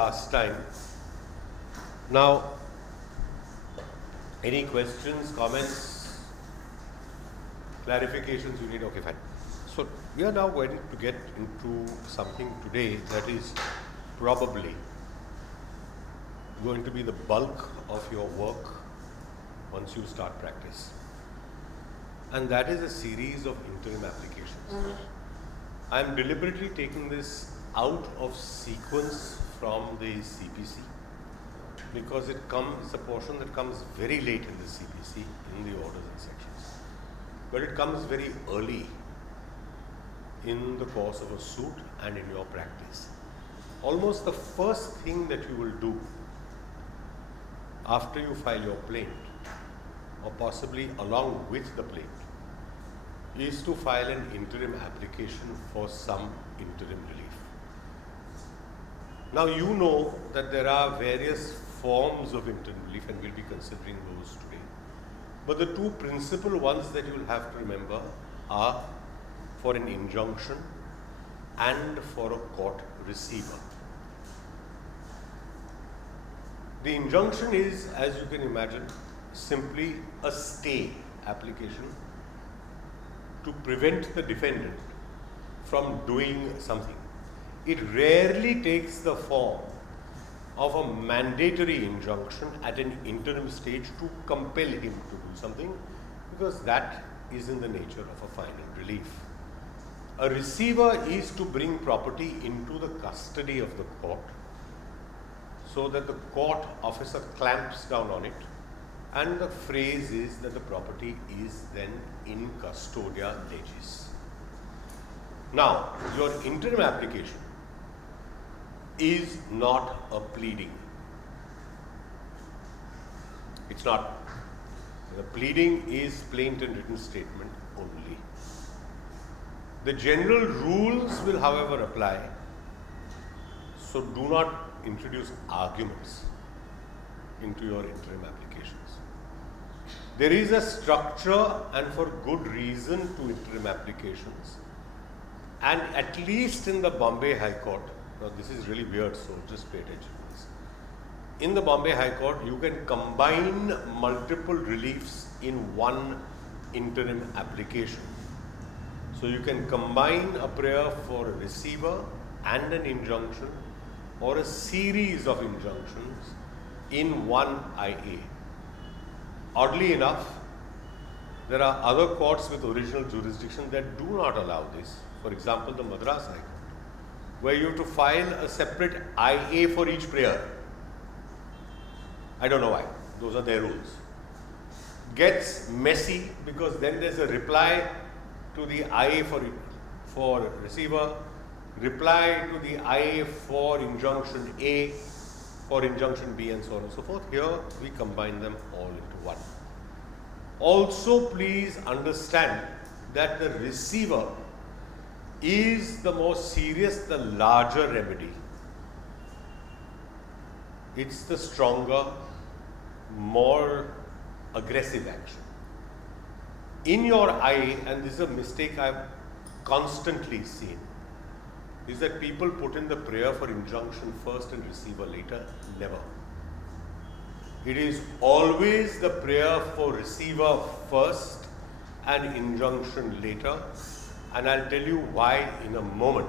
last time. Now, any questions, comments, clarifications you need? Okay, fine. So, we are now going to get into something today that is probably going to be the bulk of your work once you start practice. And that is a series of interim applications. I am deliberately taking this out of sequence from the CPC because it's a portion that comes very late in the CPC in the orders and sections. But it comes very early in the course of a suit and in your practice. Almost the first thing that you will do after you file your plaint, or possibly along with the plaint, is to file an interim application for some interim relief. Now you know that there are various forms of interim relief and we'll be considering those today. But the two principal ones that you will have to remember are for an injunction and for a court receiver. The injunction is, as you can imagine, simply a stay application to prevent the defendant from doing something. It rarely takes the form of a mandatory injunction at an interim stage to compel him to do something, because that is in the nature of a final relief. A receiver is to bring property into the custody of the court so that the court officer clamps down on it, and the phrase is that the property is then in custodia legis. Now, your interim application is not a pleading. It's not. The pleading is plain and written statement only. The general rules will, however, apply. So do not introduce arguments into your interim applications. There is a structure, and for good reason, to interim applications. And at least in the Bombay High Court, now this is really weird, so just pay attention to this. In the Bombay High Court, you can combine multiple reliefs in one interim application. So you can combine a prayer for a receiver and an injunction, or a series of injunctions in one IA. Oddly enough, there are other courts with original jurisdiction that do not allow this. For example, the Madras High Court, where you have to file a separate IA for each prayer. I don't know why. Those are their rules. Gets messy because then there's a reply to the IA for receiver, reply to the IA for injunction A, for injunction B, and so on and so forth. Here we combine them all into one. Also, please understand that the receiver is the more serious, the larger remedy. It's the stronger, more aggressive action. In your IA, and this is a mistake I've constantly seen, is that people put in the prayer for injunction first and receiver later. Never. It is always the prayer for receiver first and injunction later, and I'll tell you why in a moment.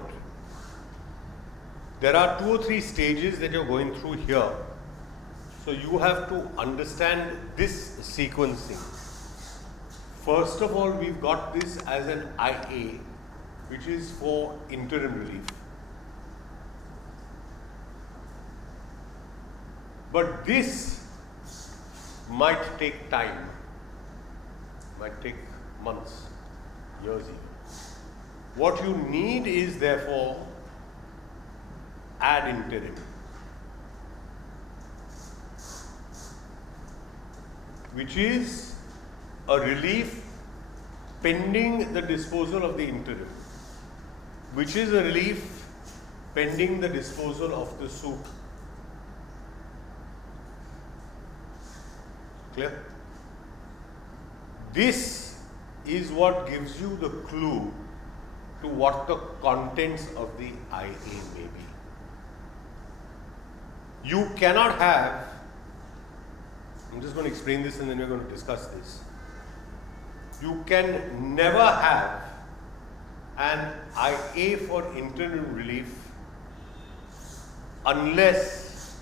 There are 2 or 3 stages that you're going through here. So you have to understand this sequencing. First of all, we've got this as an IA, which is for interim relief. But this might take time, might take months, years even. What you need is therefore ad interim, which is a relief pending the disposal of the interim, which is a relief pending the disposal of the suit. Clear? This is what gives you the clue to what the contents of the IA may be. You cannot have, I'm just going to explain this and then we're going to discuss this. You can never have an IA for interim relief unless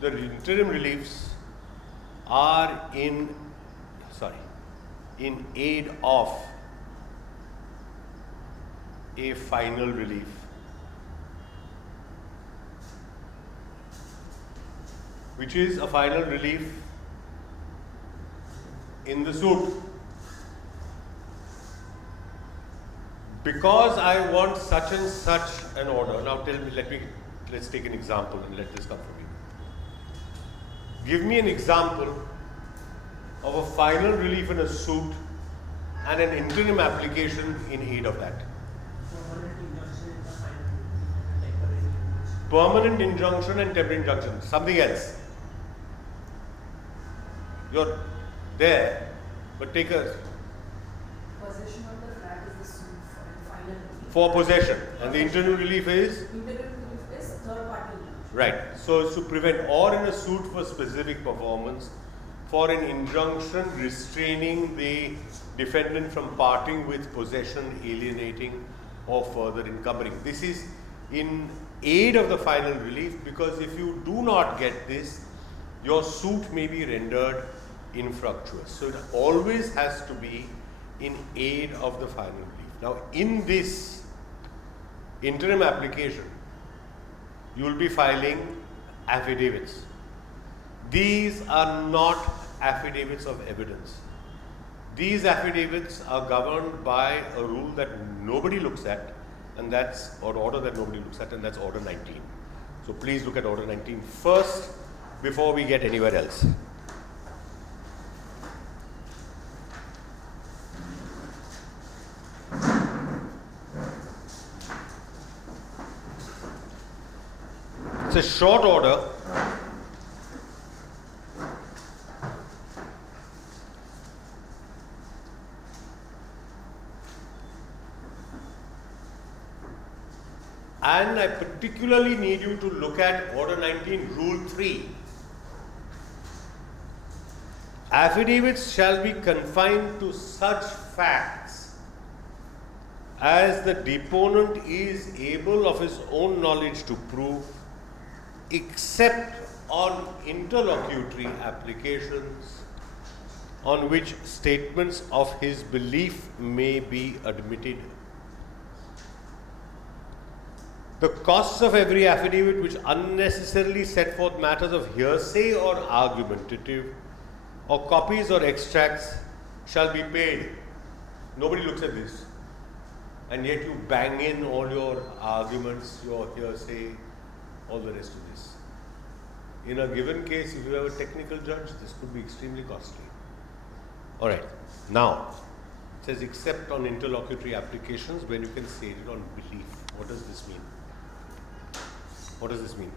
the interim reliefs are in aid of a final relief. Which is a final relief in the suit. Because I want such and such an order. Now let's take an example and let this come from you. Give me an example of a final relief in a suit and an interim application in aid of that. Permanent injunction and temporary injunction. Something else. You're there, but take a possession of the flat is the suit for final relief. For possession, and the interim relief is? Interim relief is third party. Right. So it's to prevent, or in a suit for specific performance, for an injunction restraining the defendant from parting with possession, alienating, or further encumbering. This is in aid of the final relief, because if you do not get this, your suit may be rendered infructuous. So it always has to be in aid of the final relief. Now, in this interim application, you will be filing affidavits. These are not affidavits of evidence. These affidavits are governed by a rule that nobody looks at, and that's, or order that nobody looks at, and that's Order 19. So please look at Order 19 first before we get anywhere else. It's a short order. And I particularly need you to look at Order 19, Rule 3. Affidavits shall be confined to such facts as the deponent is able of his own knowledge to prove, except on interlocutory applications on which statements of his belief may be admitted. The costs of every affidavit which unnecessarily set forth matters of hearsay or argumentative, or copies or extracts, shall be paid. Nobody looks at this. And yet you bang in all your arguments, your hearsay, all the rest of this. In a given case, if you have a technical judge, this could be extremely costly. All right. Now, it says except on interlocutory applications when you can state it on belief. What does this mean? What does this mean?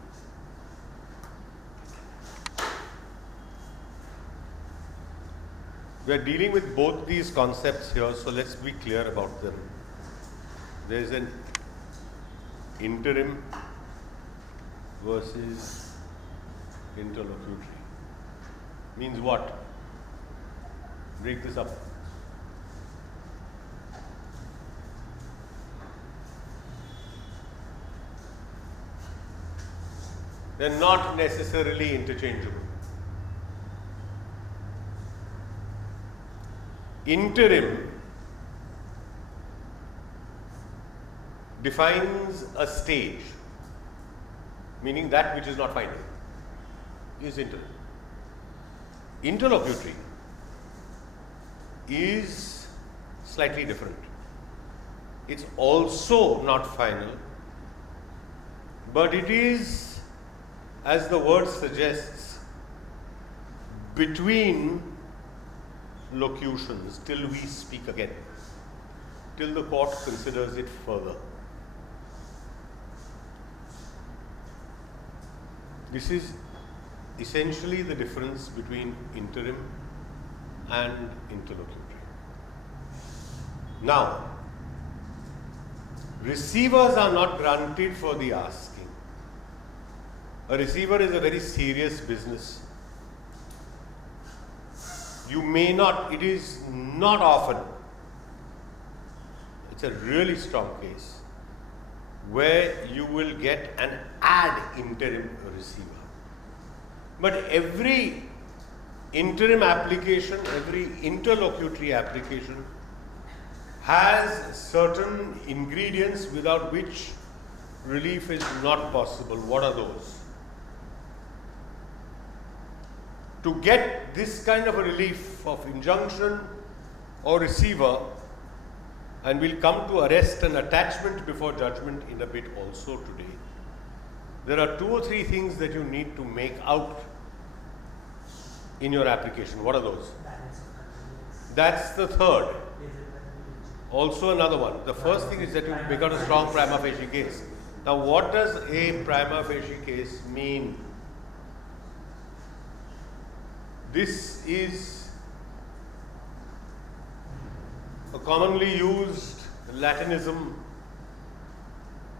We are dealing with both these concepts here, so let's be clear about them. There is an interim versus interlocutory. Means what? Break this up. They're not necessarily interchangeable. Interim defines a stage, meaning that which is not final is interim. Interlocutory is slightly different. It's also not final, but it is, as the word suggests, between locutions till we speak again, till the court considers it further. This is essentially the difference between interim and interlocutory. Now, receivers are not granted for the asking. A receiver is a very serious business. You may not, it is not often, it's a really strong case, where you will get an ad interim receiver. But every interim application, every interlocutory application has certain ingredients without which relief is not possible. What are those? To get this kind of a relief of injunction or receiver, and we'll come to arrest and attachment before judgment in a bit also today, there are 2 or 3 things that you need to make out in your application. What are those? That's the third. Also another one. The first thing is that you make out a strong prima facie case. Now, what does a prima facie case mean? This is a commonly used Latinism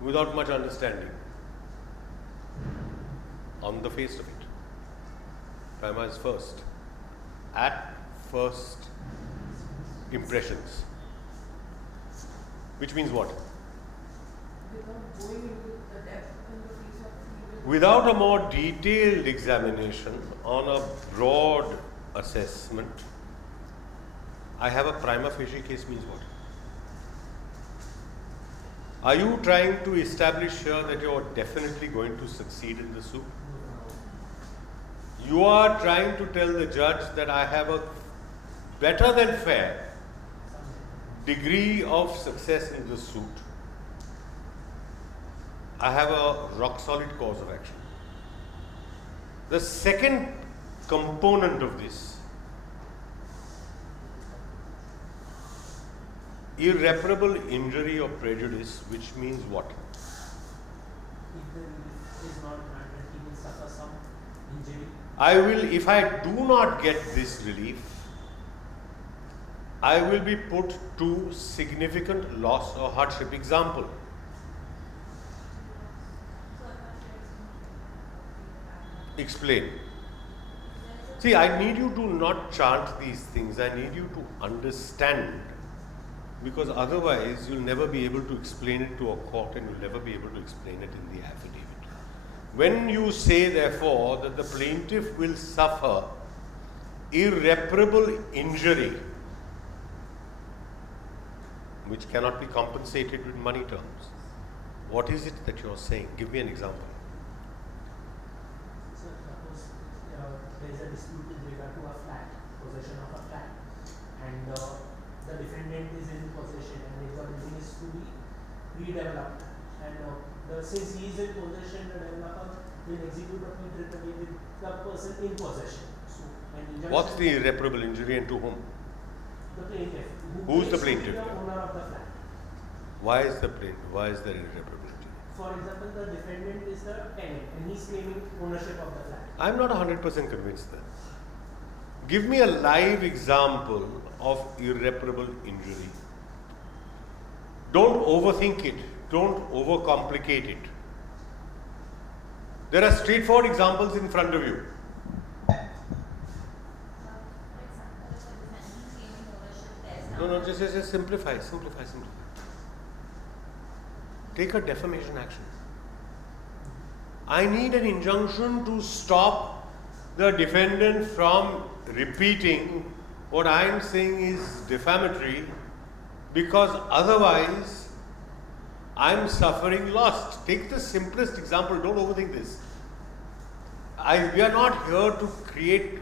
without much understanding on the face of it. Prima is first, at first impressions, which means what? Without going into the depth and the piece of Without a more detailed examination on a broad assessment, I have a prima facie case means what? Are you trying to establish here that you are definitely going to succeed in the suit? You are trying to tell the judge that I have a better than fair degree of success in the suit. I have a rock solid cause of action. The second component of this, irreparable injury or prejudice, which means what? If the relief is not granted, he will suffer some injury. I will, if I do not get this relief, I will be put to significant loss or hardship. Example. Explain. See, I need you to not chant these things. I need you to understand, because otherwise you'll never be able to explain it to a court and you'll never be able to explain it in the affidavit. When you say, therefore, that the plaintiff will suffer irreparable injury, which cannot be compensated with money terms, what is it that you're saying? Give me an example. So suppose there is a dispute with regard to a flat, possession of a flat, and the defendant is in possession and if the building is to be redeveloped, and since he is in possession, the developer will execute a fee recovery with the person in possession. So, what's the irreparable injury and to whom? The plaintiff. Who's the plaintiff? The owner of the flat. Why is the plaintiff? Why is there irreparable injury? For example, the defendant is the tenant and he's claiming ownership of the flat. I'm not 100% convinced that. Give me a live example of irreparable injury. Don't overthink it. Don't overcomplicate it. There are straightforward examples in front of you. No, just simplify. Take a defamation action. I need an injunction to stop the defendant from repeating what I am saying is defamatory, because otherwise I am suffering loss. Take the simplest example, don't overthink this. We are not here to create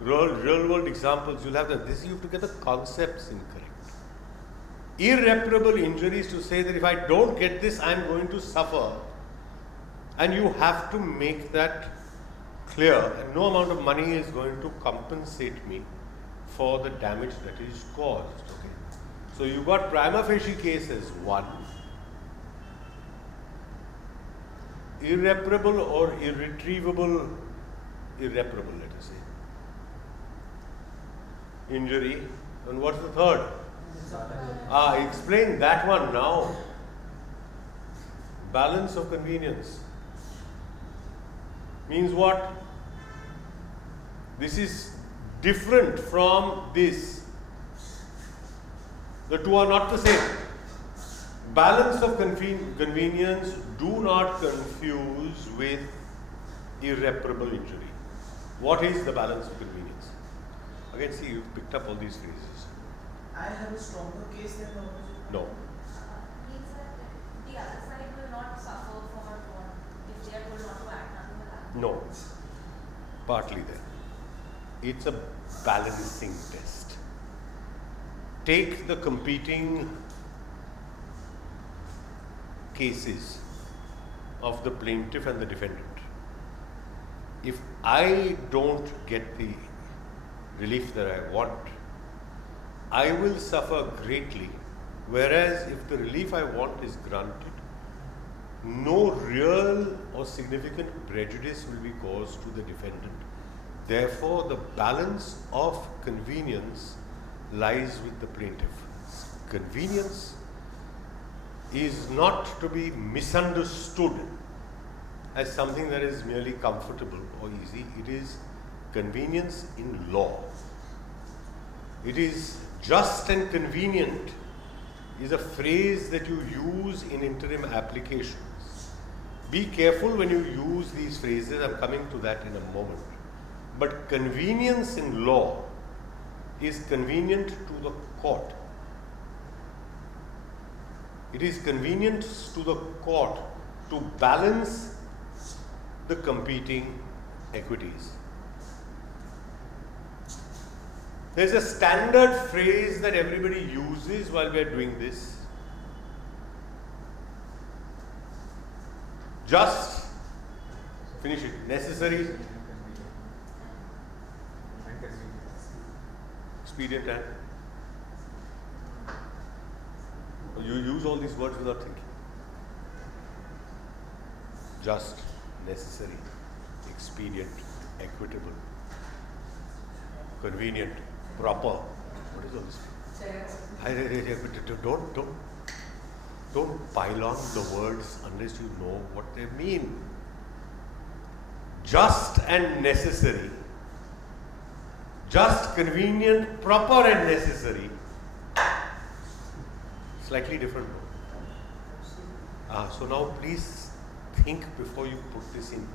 real world examples. You have to get the concepts incorrect. Irreparable injury is to say that if I don't get this, I am going to suffer. And you have to make that clear. And no amount of money is going to compensate me for the damage that is caused. Okay? So you got prima facie case as one. Irreparable or irretrievable, irreparable, let us say, injury. And what's the third? Explain that one now. Balance of convenience. means what? This is different from this. The two are not the same. Balance of convenience do not confuse with irreparable injury. What is the balance of convenience? Again, see, you've picked up all these phrases. I have a stronger case than the opposite. No. Means that the other side will not suffer for what if they are told not to act, nothing will happen. No. Partly there. It's a balancing test. Take the competing cases of the plaintiff and the defendant. If I don't get the relief that I want, I will suffer greatly, whereas if the relief I want is granted, no real or significant prejudice will be caused to the defendant. Therefore, the balance of convenience lies with the plaintiff. Convenience is not to be misunderstood as something that is merely comfortable or easy. It is convenience in law. It is just and convenient is a phrase that you use in interim applications. Be careful when you use these phrases. I'm coming to that in a moment. But convenience in law is convenient to the court. It is convenient to the court to balance the competing equities. There's a standard phrase that everybody uses while we are doing this. Just, finish it, necessary, expedient and. You use all these words without thinking. Just, necessary, expedient, equitable, convenient, proper. What is all this? Don't pile on the words unless you know what they mean. Just and necessary. Just, convenient, proper and necessary. Slightly different. So now please think before you put this in.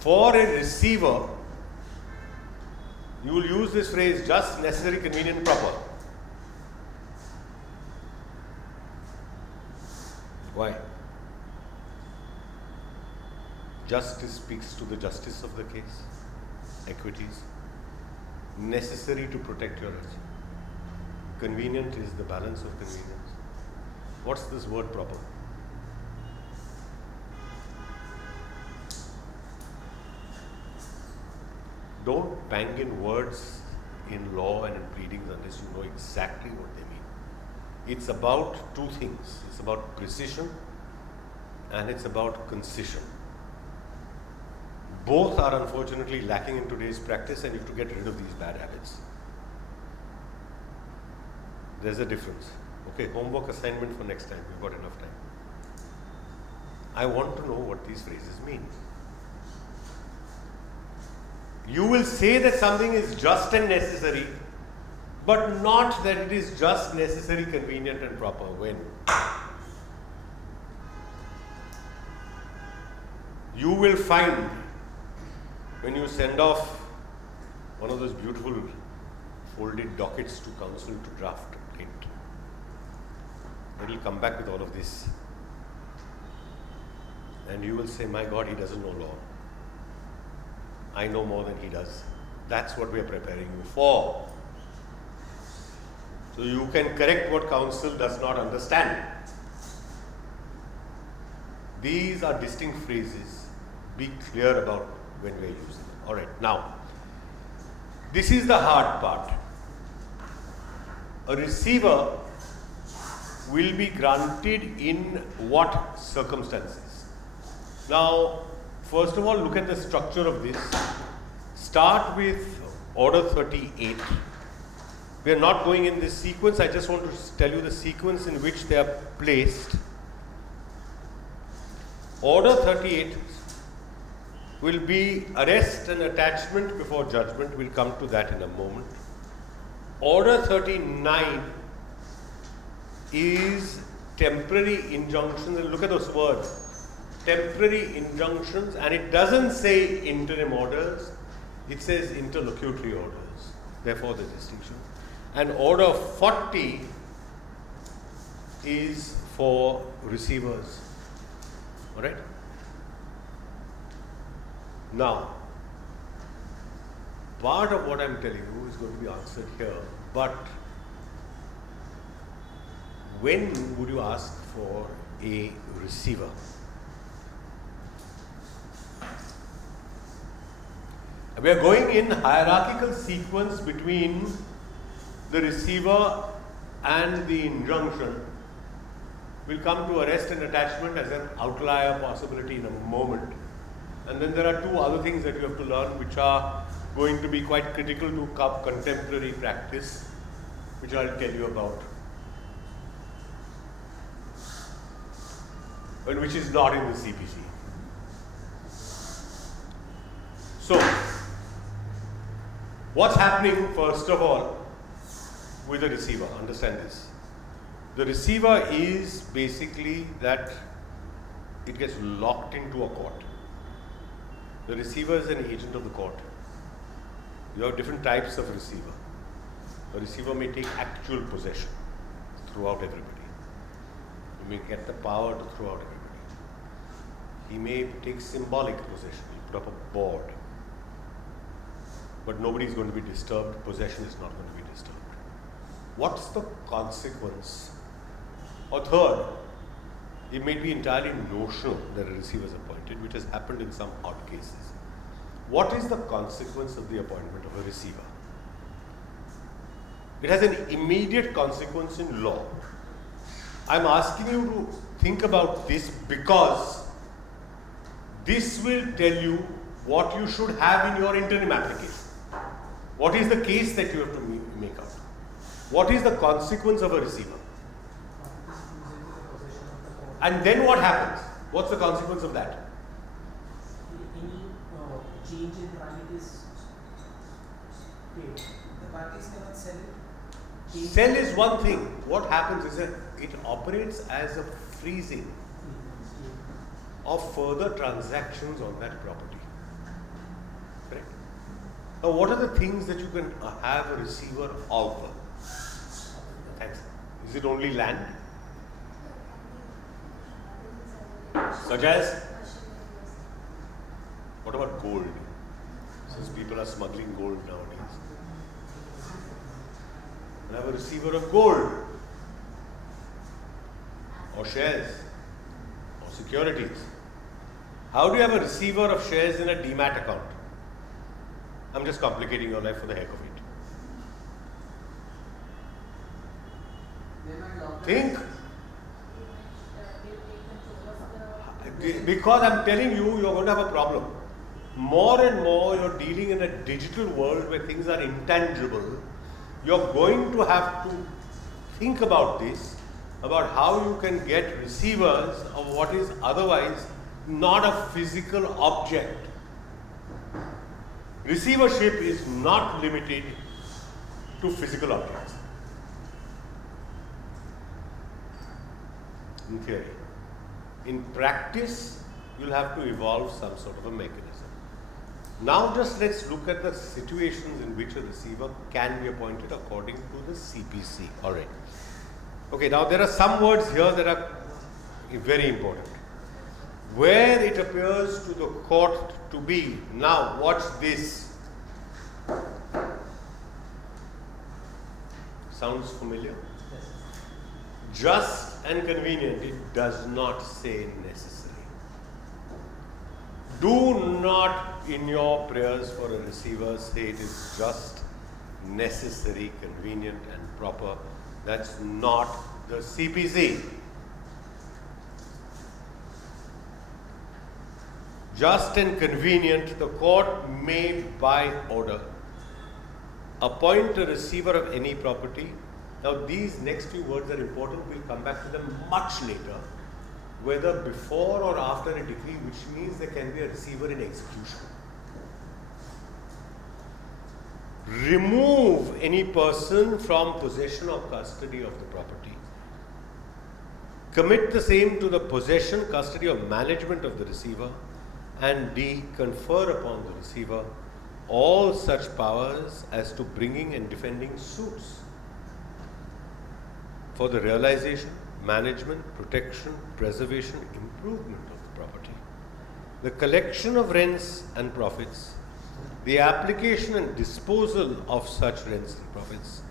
For a receiver, you will use this phrase, just, necessary, convenient, proper. Why? Justice speaks to the justice of the case, equities, necessary to protect your rights. Convenient is the balance of convenience. What's this word proper? Don't bang in words in law and in pleadings unless you know exactly what they mean. It's about two things. It's about precision and it's about concision. Both are unfortunately lacking in today's practice, and you have to get rid of these bad habits. There's a difference. Okay, homework assignment for next time. We've got enough time. I want to know what these phrases mean. You will say that something is just and necessary, but not that it is just, necessary, convenient and proper. When? You will find when you send off one of those beautiful folded dockets to counsel to draft a complaint, it will come back with all of this. And you will say, my God, he doesn't know law. I know more than he does. That's what we are preparing you for. So you can correct what counsel does not understand. These are distinct phrases. Be clear about when we are using them. All right, now, this is the hard part. A receiver will be granted in what circumstances? Now, first of all, look at the structure of this. Start with Order 38. We are not going in this sequence. I just want to tell you the sequence in which they are placed. Order 38 will be arrest and attachment before judgment. We'll come to that in a moment. Order 39 is temporary injunctions. And look at those words. Temporary injunctions, and it doesn't say interim orders. It says interlocutory orders. Therefore, the distinction. And order 40 is for receivers. All right? Now, part of what I'm telling you is going to be answered here, but when would you ask for a receiver? We are going in hierarchical sequence between the receiver and the injunction. We'll come to arrest and attachment as an outlier possibility in a moment. And then there are two other things that you have to learn which are going to be quite critical to contemporary practice, which I'll tell you about. But which is not in the CPC. So, what's happening first of all with the receiver? Understand this. The receiver is basically that it gets locked into a court. The receiver is an agent of the court. You have different types of receiver. A receiver may take actual possession throughout everybody. He may get the power to throw out everybody. He may take symbolic possession. He put up a board. But nobody is going to be disturbed. Possession is not going to be disturbed. What's the consequence? Or third, it may be entirely notional that a receiver is appointed, which has happened in some odd cases. What is the consequence of the appointment of a receiver? It has an immediate consequence in law. I'm asking you to think about this because this will tell you what you should have in your interim application. What is the case that you have to make out? What is the consequence of a receiver? And then what happens? What's the consequence of that? Any change in right is paid. The parties cannot sell it. Sell is one thing. What happens is that it operates as a freezing of further transactions on that property. Correct? Now, what are the things that you can have a receiver of? Thanks. Is it only land? Such as? What about gold? Since people are smuggling gold nowadays. You have a receiver of gold, or shares, or securities. How do you have a receiver of shares in a demat account? I'm just complicating your life for the heck of it. Think. Because I'm telling you, you're going to have a problem. More and more you're dealing in a digital world where things are intangible. You're going to have to think about this, about how you can get receivers of what is otherwise not a physical object. Receivership is not limited to physical objects. In theory. In practice, you'll have to evolve some sort of a mechanism. Now just let's look at the situations in which a receiver can be appointed according to the CPC. Alright. Okay, now there are some words here that are very important. Where it appears to the court to be. Now watch this. Sounds familiar? Just and convenient. It does not say necessary. Do not in your prayers for a receiver say it is just, necessary, convenient and proper. That's not the CPC. Just and convenient, the court may by order appoint a receiver of any property. Now these next few words are important. We'll come back to them much later. whether before or after a decree, which means there can be a receiver in execution. Remove any person from possession or custody of the property. Commit the same to the possession, custody or management of the receiver, and D. Confer upon the receiver all such powers as to bringing and defending suits for the realization, management, protection, preservation, improvement of the property, the collection of rents and profits, the application and disposal of such rents and profits,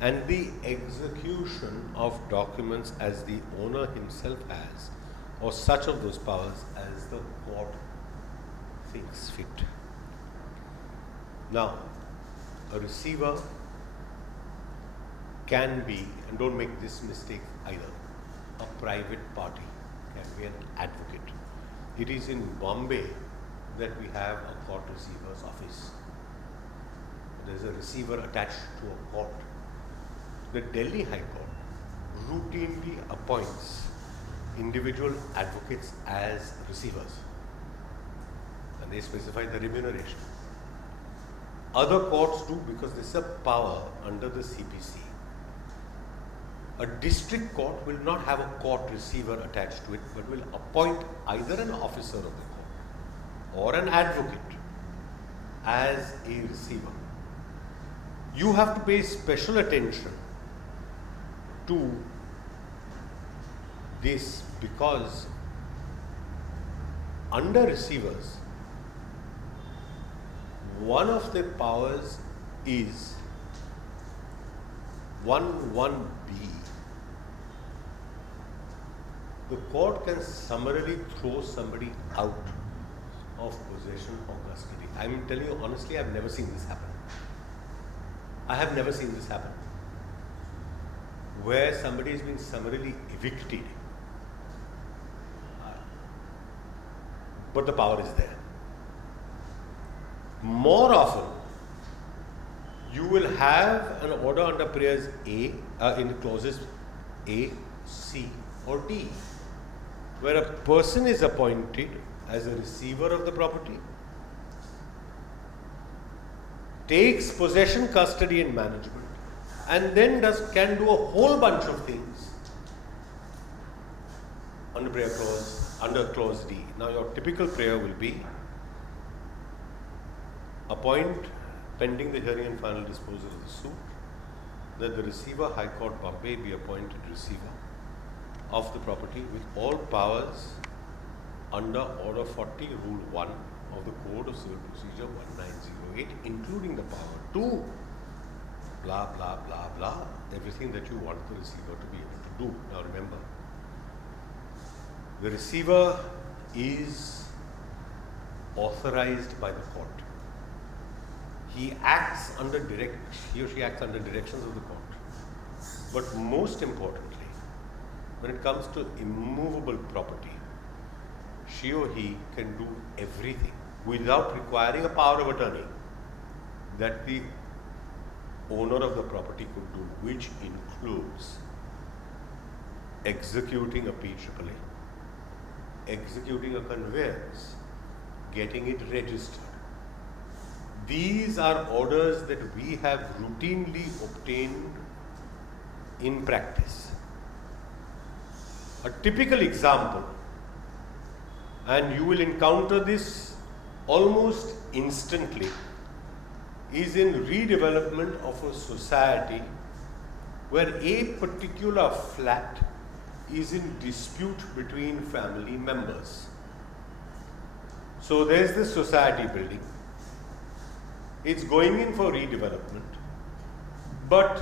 and the execution of documents as the owner himself has, or such of those powers as the court thinks fit. Now, a receiver can be, and don't make this mistake either, a private party, can be an advocate. It is in Bombay that we have a court receiver's office. There is a receiver attached to a court. The Delhi High Court routinely appoints individual advocates as receivers, and they specify the remuneration. Other courts do because this is a power under the CPC. A district court will not have a court receiver attached to it, but will appoint either an officer of the court or an advocate as a receiver. You have to pay special attention to this because under receivers, one of the powers is 1(1)(b). The court can summarily throw somebody out of possession or custody. I'm telling you honestly, I've never seen this happen. I have never seen this happen. Where somebody has been summarily evicted, but the power is there. More often, you will have an order under prayers A, in clauses A, C, or D, where a person is appointed as a receiver of the property, takes possession, custody, and management, and then can do a whole bunch of things under prayer clause, under clause D. Now, your typical prayer will be appoint, pending the hearing and final disposal of the suit, that the receiver, High Court Bombay, be appointed receiver of the property with all powers under Order 40, Rule 1 of the Code of Civil Procedure 1908, including the power to blah, blah, blah, blah, everything that you want the receiver to be able to do. Now remember, the receiver is authorized by the court. He or she acts under directions of the court. But most importantly, when it comes to immovable property, she or he can do everything without requiring a power of attorney that the owner of the property could do, which includes executing a PAAA, executing a conveyance, getting it registered. These are orders that we have routinely obtained in practice. A typical example, and you will encounter this almost instantly, is in redevelopment of a society where a particular flat is in dispute between family members. So there's this society building. It's going in for redevelopment, but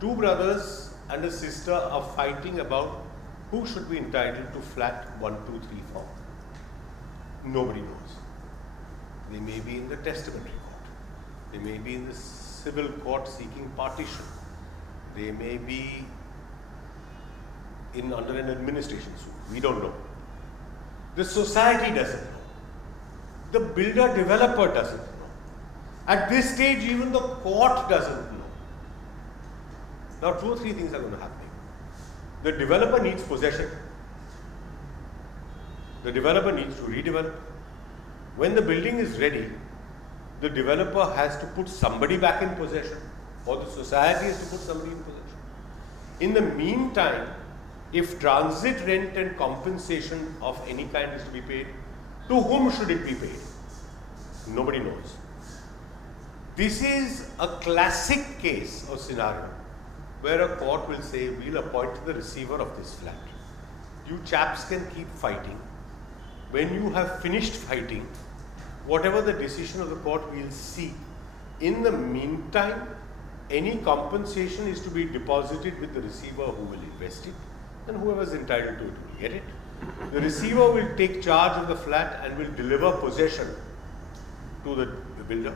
two brothers and a sister are fighting about who should be entitled to flat 1, 2, 3, 4. Nobody knows. They may be in the testamentary court. They may be in the civil court seeking partition. They may be under an administration suit. We don't know. The society doesn't know. The builder developer doesn't know. At this stage, even the court doesn't know. Now, 2 or 3 things are going to happen. The developer needs possession. The developer needs to redevelop. When the building is ready, the developer has to put somebody back in possession, or the society has to put somebody in possession. In the meantime, if transit rent and compensation of any kind is to be paid, to whom should it be paid? Nobody knows. This is a classic case or scenario where a court will say, we'll appoint the receiver of this flat. You chaps can keep fighting. When you have finished fighting, whatever the decision of the court, we'll see. In the meantime, any compensation is to be deposited with the receiver who will invest it, and whoever is entitled to it will get it. The receiver will take charge of the flat and will deliver possession to the builder.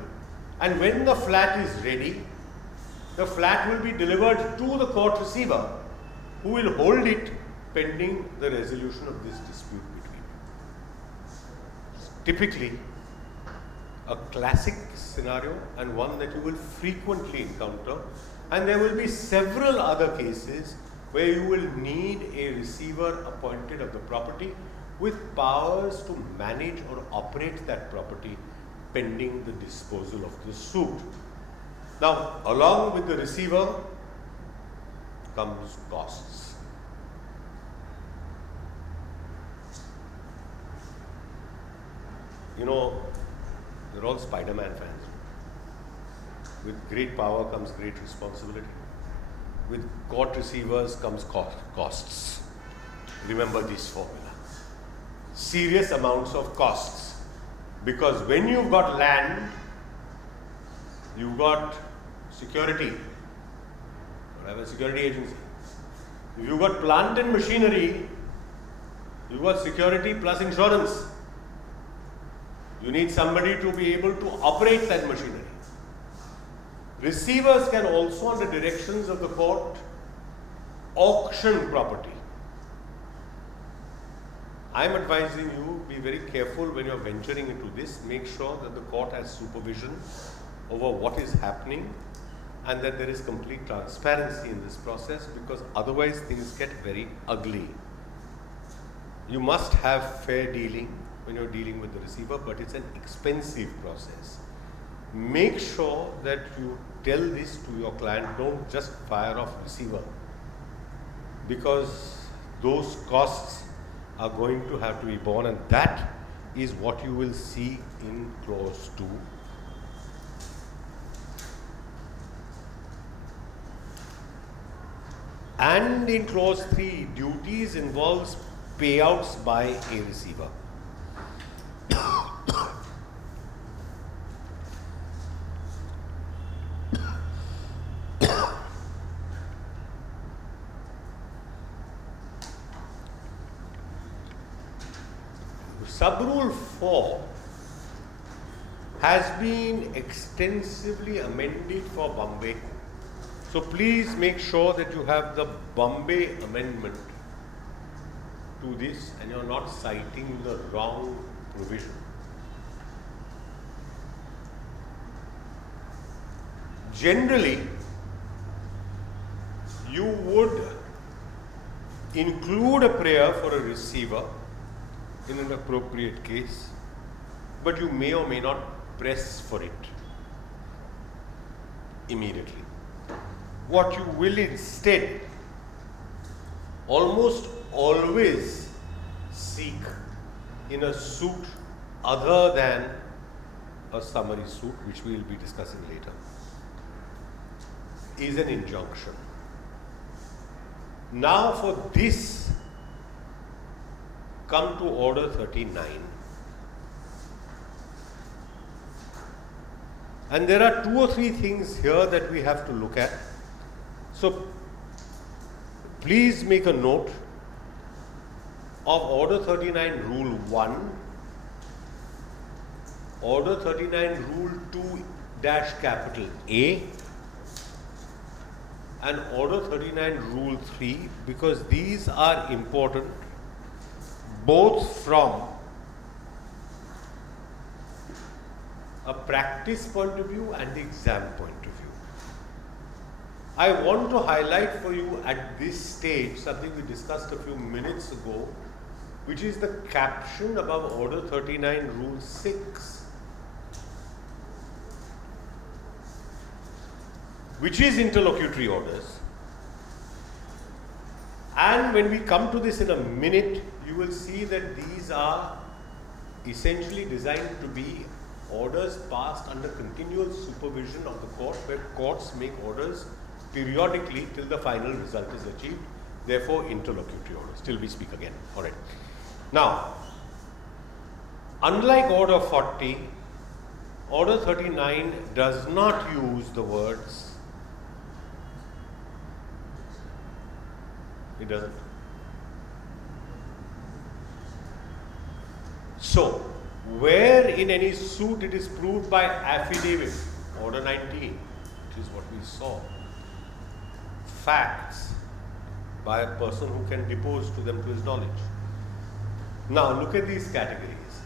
And when the flat is ready, the flat will be delivered to the court receiver, who will hold it pending the resolution of this dispute between you. Typically, a classic scenario and one that you will frequently encounter, and there will be several other cases where you will need a receiver appointed of the property with powers to manage or operate that property pending the disposal of the suit. Now, along with the receiver comes costs. You know, they're all Spider-Man fans. With great power comes great responsibility. With court receivers comes costs. Remember this formula. Serious amounts of costs. Because when you've got land, you've got security. You have a security agency. If you've got plant and machinery, you've got security plus insurance. You need somebody to be able to operate that machinery. Receivers can also, under directions of the court, auction property. I am advising you, be very careful when you are venturing into this. Make sure that the court has supervision over what is happening and that there is complete transparency in this process, because otherwise things get very ugly. You must have fair dealing when you are dealing with the receiver, but it's an expensive process. Make sure that you tell this to your client. Don't just fire off receiver, because those costs are going to have to be borne, and that is what you will see in clause 2. And in clause 3, duties involves payouts by a receiver. Subrule 4 has been extensively amended for Bombay. So please make sure that you have the Bombay amendment to this and you're not citing the wrong provision. Generally, you would include a prayer for a receiver in an appropriate case, but you may or may not press for it immediately. What you will instead almost always seek in a suit other than a summary suit, which we will be discussing later, is an injunction. Now for this, come to Order 39. And there are 2 or 3 things here that we have to look at. So please make a note of Order 39 Rule 1, Order 39 Rule 2-A, and Order 39 Rule 3, because these are important both from a practice point of view and the exam point of view. I want to highlight for you at this stage something we discussed a few minutes ago, which is the caption above Order 39, Rule 6, which is interlocutory orders. And when we come to this in a minute, you will see that these are essentially designed to be orders passed under continual supervision of the court, where courts make orders periodically till the final result is achieved. Therefore, interlocutory orders. Till we speak again. All right. Now, unlike Order 40, Order 39 does not use the words. It doesn't. So, where in any suit it is proved by affidavit, Order 19, which is what we saw, facts by a person who can depose to them to his knowledge. Now, look at these categories.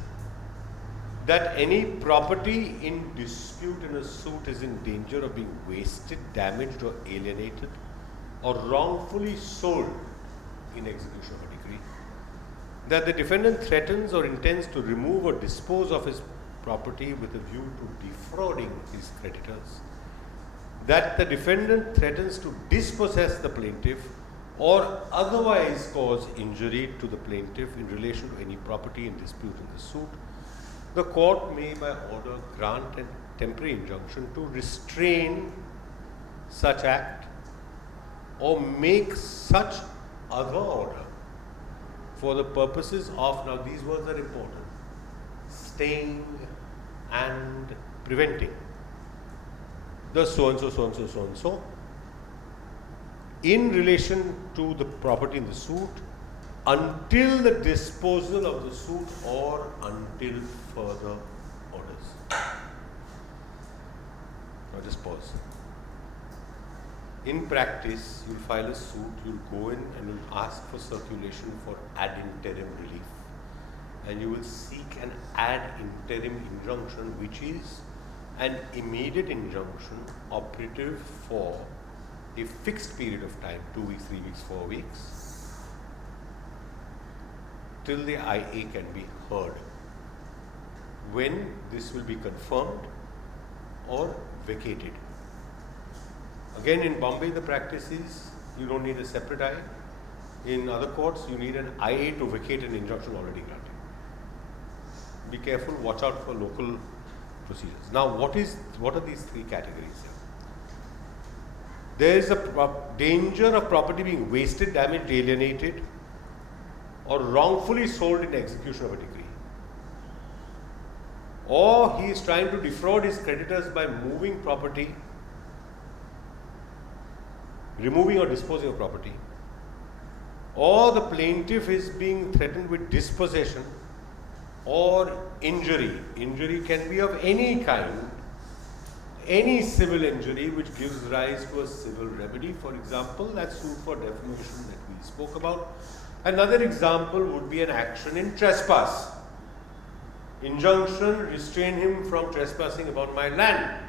That any property in dispute in a suit is in danger of being wasted, damaged or alienated or wrongfully sold in execution of a decree. That the defendant threatens or intends to remove or dispose of his property with a view to defrauding his creditors. That the defendant threatens to dispossess the plaintiff or otherwise cause injury to the plaintiff in relation to any property in dispute in the suit. The court may by order grant a temporary injunction to restrain such act or make such other order for the purposes of, now these words are important, staying and preventing the so and so, so and so, so and so in relation to the property in the suit until the disposal of the suit or until further orders. Now just pause. In practice, you'll file a suit, you'll go in and you'll ask for circulation for ad interim relief. And you will seek an ad interim injunction, which is an immediate injunction operative for a fixed period of time, 2 weeks, 3 weeks, 4 weeks, till the IA can be heard. When this will be confirmed or vacated. Again, in Bombay, the practice is you don't need a separate IA. In other courts, you need an IA to vacate an injunction already granted. Be careful, watch out for local procedures. Now, what are these three categories here? There is a danger of property being wasted, damaged, alienated, or wrongfully sold in execution of a decree. Or he is trying to defraud his creditors by moving property, removing or disposing of property, or the plaintiff is being threatened with dispossession or injury. Injury can be of any kind, any civil injury which gives rise to a civil remedy. For example, that suit for defamation that we spoke about. Another example would be an action in trespass. Injunction, restrain him from trespassing upon my land.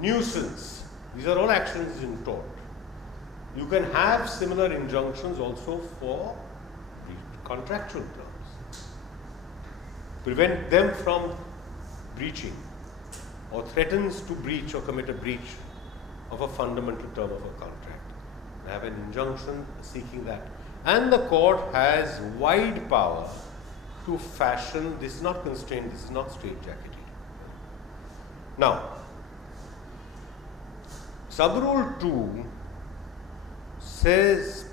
Nuisance. These are all actions in tort. You can have similar injunctions also for contractual terms. Prevent them from breaching or threatens to breach or commit a breach of a fundamental term of a contract. I have an injunction seeking that. And the court has wide power to fashion, this is not constrained, this is not straitjacketed. Now, Subrule 2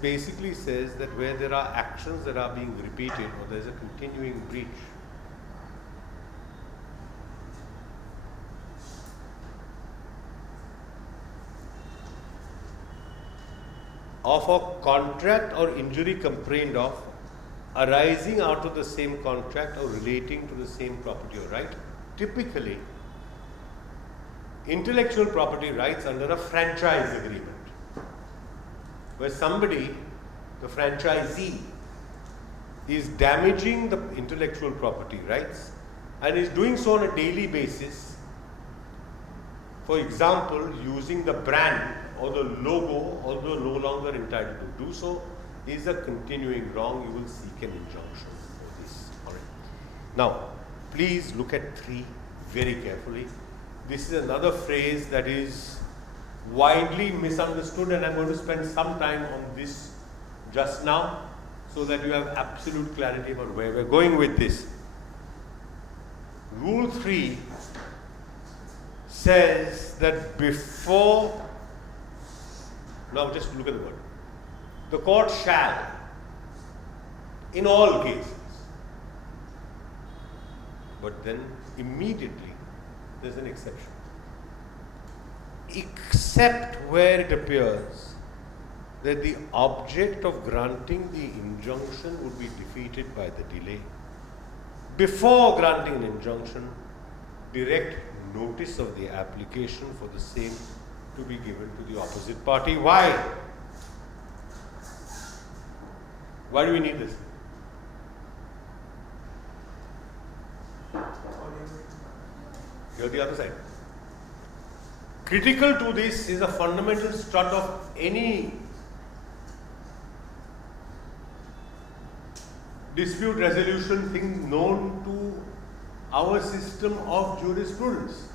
basically says that where there are actions that are being repeated or there is a continuing breach, of a contract or injury complained of arising out of the same contract or relating to the same property or right, typically intellectual property rights under a franchise agreement, where somebody, the franchisee, is damaging the intellectual property rights and is doing so on a daily basis. For example, using the brand or the logo, although no longer entitled to do so, is a continuing wrong, you will seek an injunction for this. Alright. Now, please look at 3 very carefully. This is another phrase that is widely misunderstood, and I'm going to spend some time on this just now so that you have absolute clarity about where we're going with this. Rule 3 says that before, now just look at the word, the court shall, in all cases, but then immediately there's an exception. Except where it appears that the object of granting the injunction would be defeated by the delay. Before granting an injunction, direct notice of the application for the same to be given to the opposite party. Why? Why do we need this? You're the other side. Critical to this is a fundamental strut of any dispute resolution thing known to our system of jurisprudence.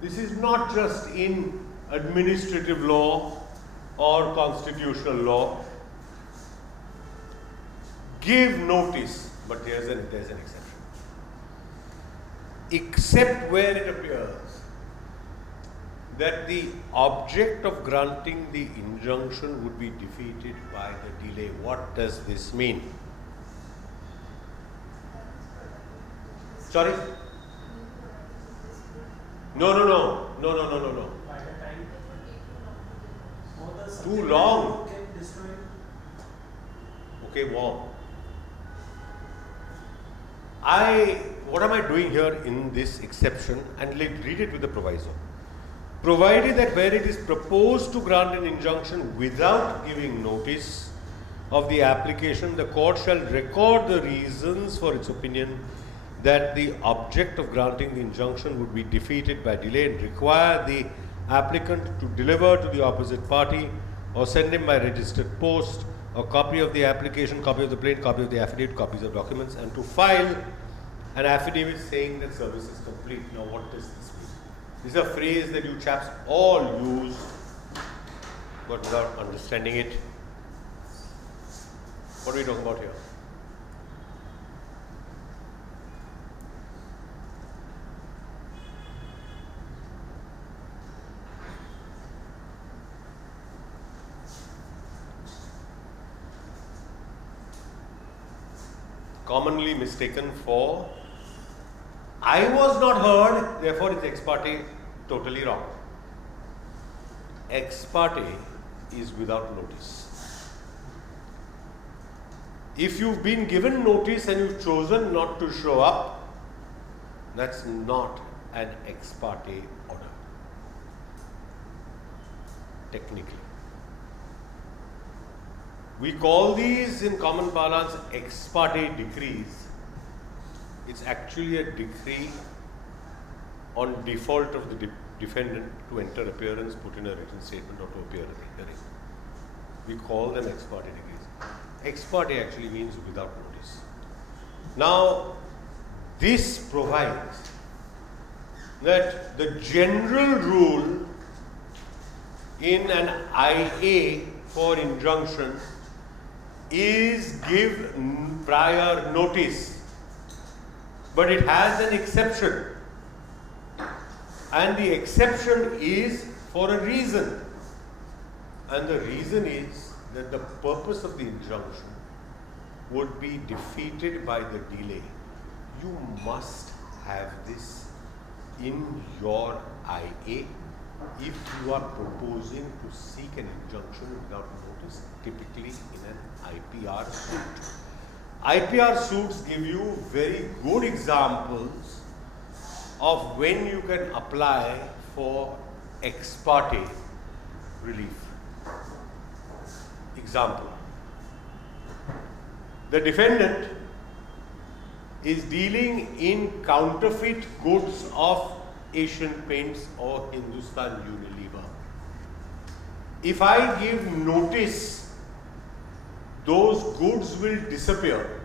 This is not just in administrative law or constitutional law. Give notice, but there's an exception. Except where it appears that the object of granting the injunction would be defeated by the delay. What does this mean? Sorry? No. By the time Too long. Okay, warm. What am I doing here in this exception? And let's read it with the proviso. Provided that where it is proposed to grant an injunction without giving notice of the application, the court shall record the reasons for its opinion that the object of granting the injunction would be defeated by delay and require the applicant to deliver to the opposite party or send him by registered post a copy of the application, copy of the plaint, copy of the affidavit, copies of documents, and to file an affidavit saying that service is complete. Now, what does this mean? This is a phrase that you chaps all use, but without understanding it. What are we talking about here? Commonly mistaken for I was not heard, therefore it's ex parte, totally wrong. Ex parte is without notice. If you've been given notice and you've chosen not to show up, that's not an ex parte order, technically. We call these in common parlance ex parte decrees. It's actually a decree on default of the defendant to enter appearance, put in a written statement, or to appear at a hearing. We call them ex parte decrees. Ex parte actually means without notice. Now, this provides that the general rule in an IA for injunction is give prior notice. But it has an exception, and the exception is for a reason, and the reason is that the purpose of the injunction would be defeated by the delay. You must have this in your IA if you are proposing to seek an injunction without notice, typically in an IPR suit. IPR suits give you very good examples of when you can apply for ex parte relief. Example: the defendant is dealing in counterfeit goods of Asian Paints or Hindustan Unilever. If I give notice those goods will disappear.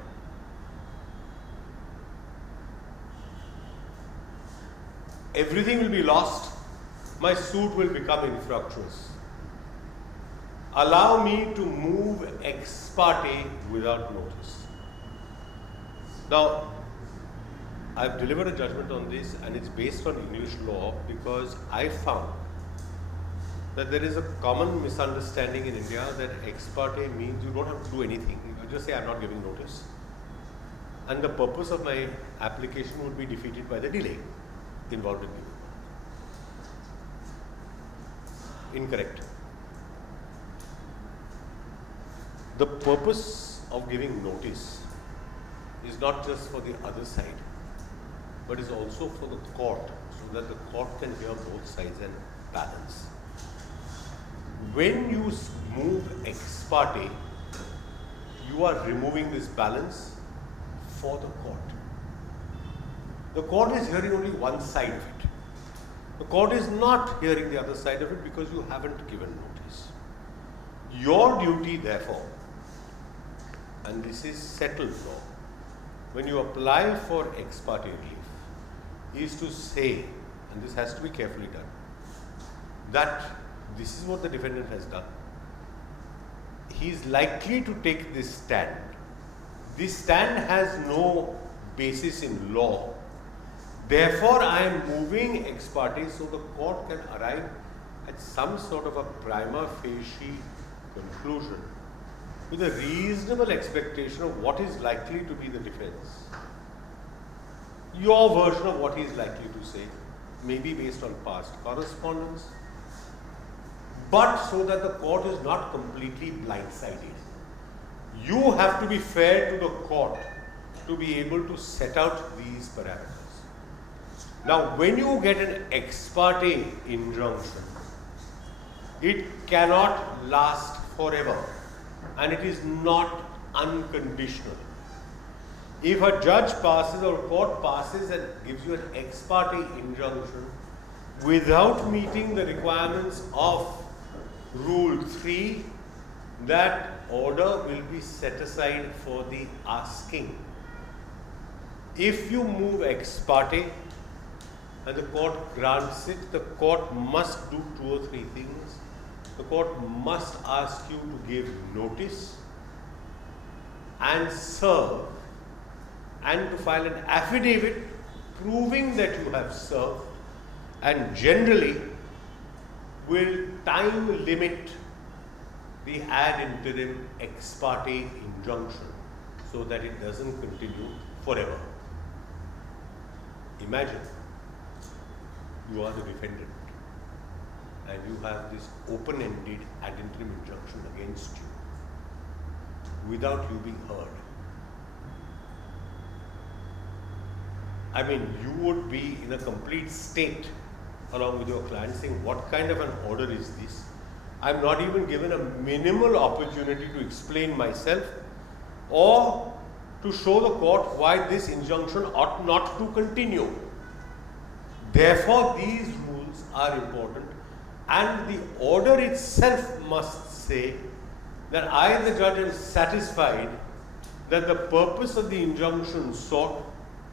Everything will be lost. My suit will become infructuous. Allow me to move ex parte without notice. Now, I've delivered a judgment on this, and it's based on English law because I found that there is a common misunderstanding in India that ex parte means you don't have to do anything. You just say, I'm not giving notice. And the purpose of my application would be defeated by the delay involved in giving. Incorrect. The purpose of giving notice is not just for the other side, but is also for the court, so that the court can hear both sides and balance. When you move ex parte, you are removing this balance for the court. The court is hearing only one side of it. The court is not hearing the other side of it because you haven't given notice. Your duty, therefore, and this is settled law, when you apply for ex parte relief, is to say, and this has to be carefully done, that this is what the defendant has done. He is likely to take this stand. This stand has no basis in law. Therefore, I am moving ex parte so the court can arrive at some sort of a prima facie conclusion with a reasonable expectation of what is likely to be the defense. Your version of what he is likely to say may be based on past correspondence, but so that the court is not completely blindsided. You have to be fair to the court to be able to set out these parameters. Now, when you get an ex parte injunction, it cannot last forever, and it is not unconditional. If a judge passes or a court passes and gives you an ex parte injunction without meeting the requirements of Rule 3, that order will be set aside for the asking. If you move ex parte and the court grants it, the court must do 2 or 3 things. The court must ask you to give notice and serve, and to file an affidavit proving that you have served, and generally will time limit the ad interim ex parte injunction so that it doesn't continue forever. Imagine you are the defendant and you have this open-ended ad interim injunction against you without you being heard. I mean, you would be in a complete state along with your client saying, what kind of an order is this? I'm not even given a minimal opportunity to explain myself or to show the court why this injunction ought not to continue. Therefore, these rules are important, and the order itself must say that I, the judge, am satisfied that the purpose of the injunction sought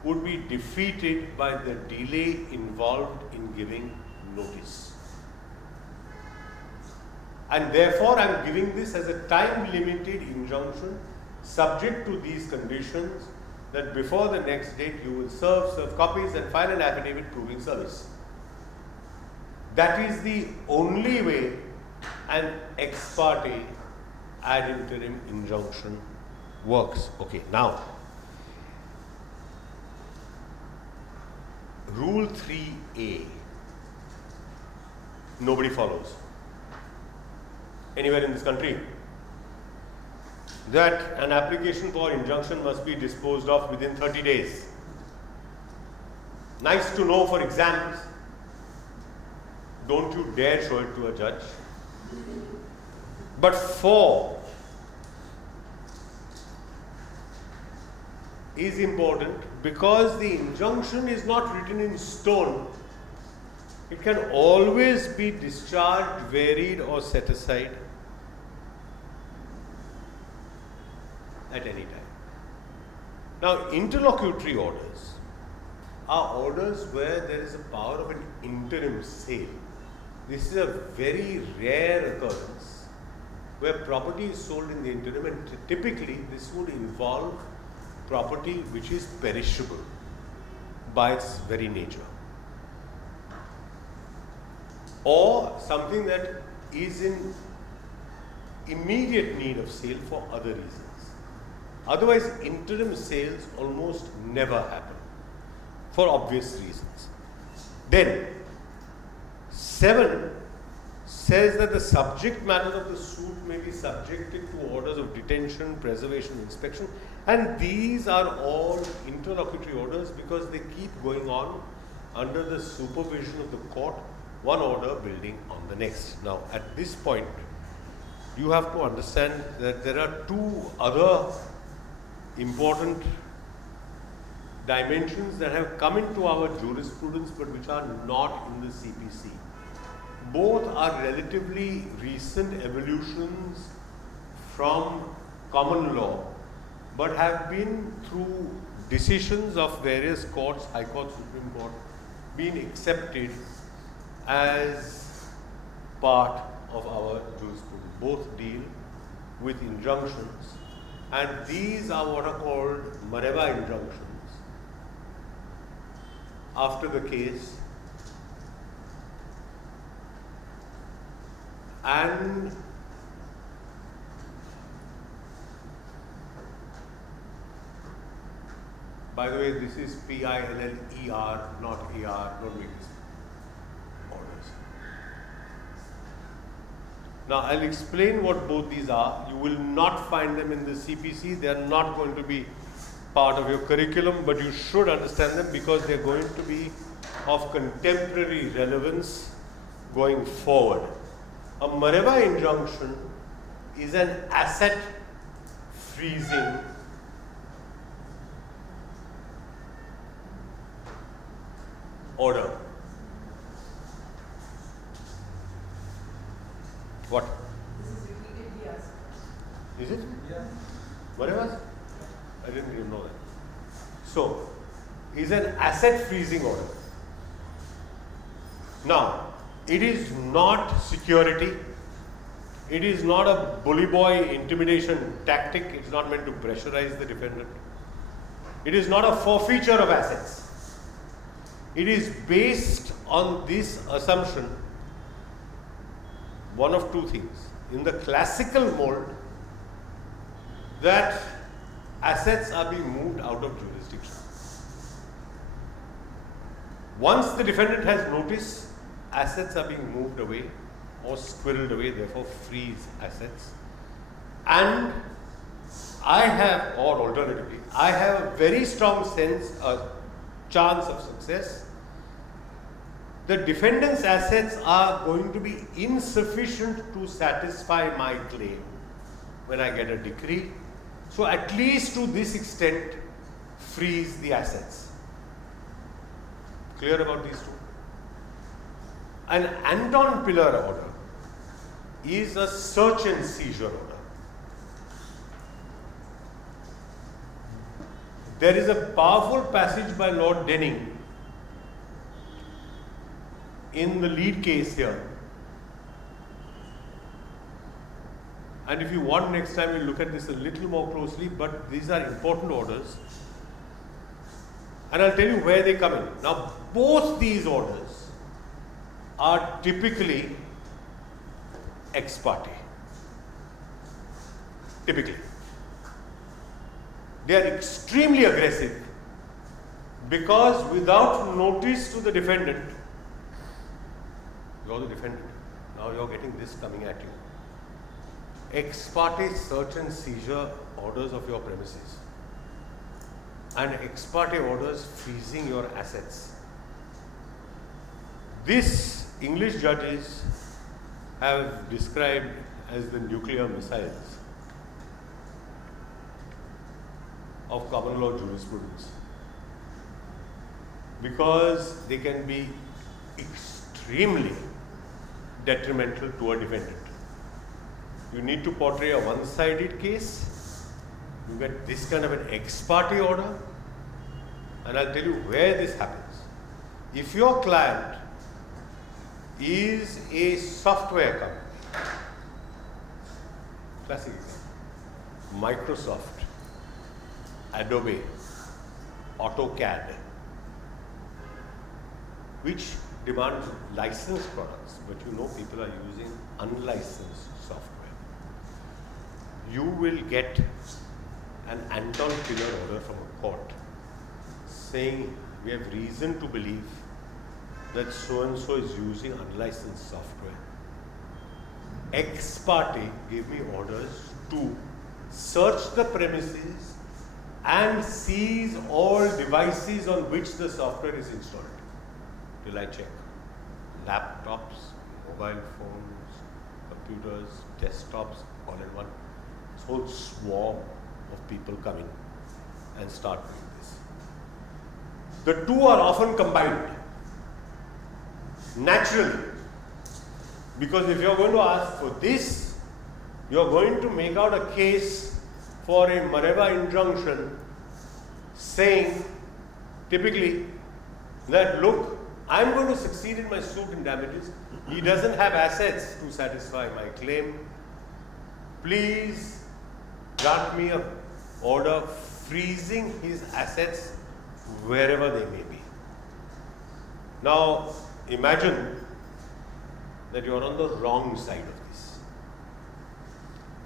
would be defeated by the delay involved in giving notice. And therefore, I am giving this as a time-limited injunction subject to these conditions, that before the next date you will serve copies and file an affidavit proving service. That is the only way an ex parte ad interim injunction works. Okay, now, Rule 3A, nobody follows anywhere in this country, that an application for injunction must be disposed of within 30 days. Nice to know for exams. Don't you dare show it to a judge. But 4 is important because the injunction is not written in stone. It can always be discharged, varied, or set aside. at any time. Now, interlocutory orders are orders where there is a power of an interim sale. This is a very rare occurrence where property is sold in the interim, and typically this would involve property which is perishable by its very nature, or something that is in immediate need of sale for other reasons. Otherwise, interim sales almost never happen for obvious reasons. Then, 7 says that the subject matter of the suit may be subjected to orders of detention, preservation, inspection, and these are all interlocutory orders because they keep going on under the supervision of the court, one order building on the next. Now, at this point, you have to understand that there are 2 other important dimensions that have come into our jurisprudence but which are not in the CPC. Both are relatively recent evolutions from common law, but have been through decisions of various courts, High Court, Supreme Court, been accepted as part of our jurisprudence. Both deal with injunctions, and these are what are called Mareva injunctions after the case, and by the way, this is PILLER, not AR, don't make this orders. Now, I'll explain what both these are. You will not find them in the CPC. They are not going to be part of your curriculum, but you should understand them because they are going to be of contemporary relevance going forward. A Mareva injunction is an asset freezing order. What? This is repeatedly asked. Is it? Yeah. Mareva? I didn't even know that. So, is an asset freezing order. Now, it is not security. It is not a bully boy intimidation tactic. It's not meant to pressurize the defendant. It is not a forfeiture of assets. It is based on this assumption, one of 2 things. In the classical mold, that assets are being moved out of jurisdiction. Once the defendant has notice, assets are being moved away or squirreled away, therefore freeze assets. And I have, or alternatively, I have a very strong sense, chance of success. The defendant's assets are going to be insufficient to satisfy my claim when I get a decree. So at least to this extent, freeze the assets. Clear about these 2? An Anton pillar order is a search and seizure order. There is a powerful passage by Lord Denning in the lead case here. And if you want, next time we'll look at this a little more closely, but these are important orders. And I'll tell you where they come in. Now, both these orders are typically ex parte. Typically. They are extremely aggressive because without notice to the defendant, you're the defendant. Now you're getting this coming at you. Ex parte search and seizure orders of your premises and ex parte orders freezing your assets. This English judges have described as the nuclear missiles of common law jurisprudence because they can be extremely detrimental to a defendant. You need to portray a one-sided case you get this kind of an ex parte order, and I'll tell you where this happens. If your client is a software company, classic example, Microsoft, Adobe, AutoCAD, which demand licensed products, but you know people are using unlicensed software, you will get an Anton killer order from a court saying we have reason to believe that so and so is using unlicensed software. Ex parte gave me orders to search the premises and seize all devices on which the software is installed. Till I check. Laptops, mobile phones, computers, desktops, all in one. This whole swarm of people coming and start doing this. The two are often combined. Naturally. Because if you're going to ask for this, you're going to make out a case for a Mareva injunction saying, typically, that look, I'm going to succeed in my suit in damages. He doesn't have assets to satisfy my claim. Please grant me an order freezing his assets wherever they may be. Now, imagine that you're on the wrong side of this.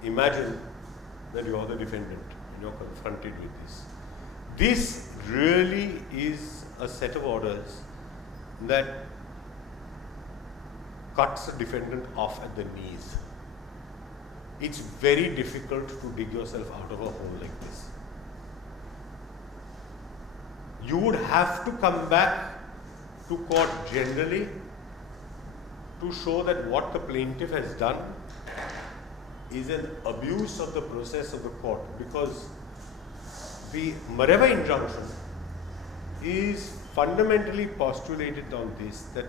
Imagine that you're the defendant and you're confronted with this. This really is a set of orders that cuts a defendant off at the knees. It's very difficult to dig yourself out of a hole like this. You would have to come back to court generally to show that what the plaintiff has done is an abuse of the process of the court, because the Mareva injunction is fundamentally postulated on this, that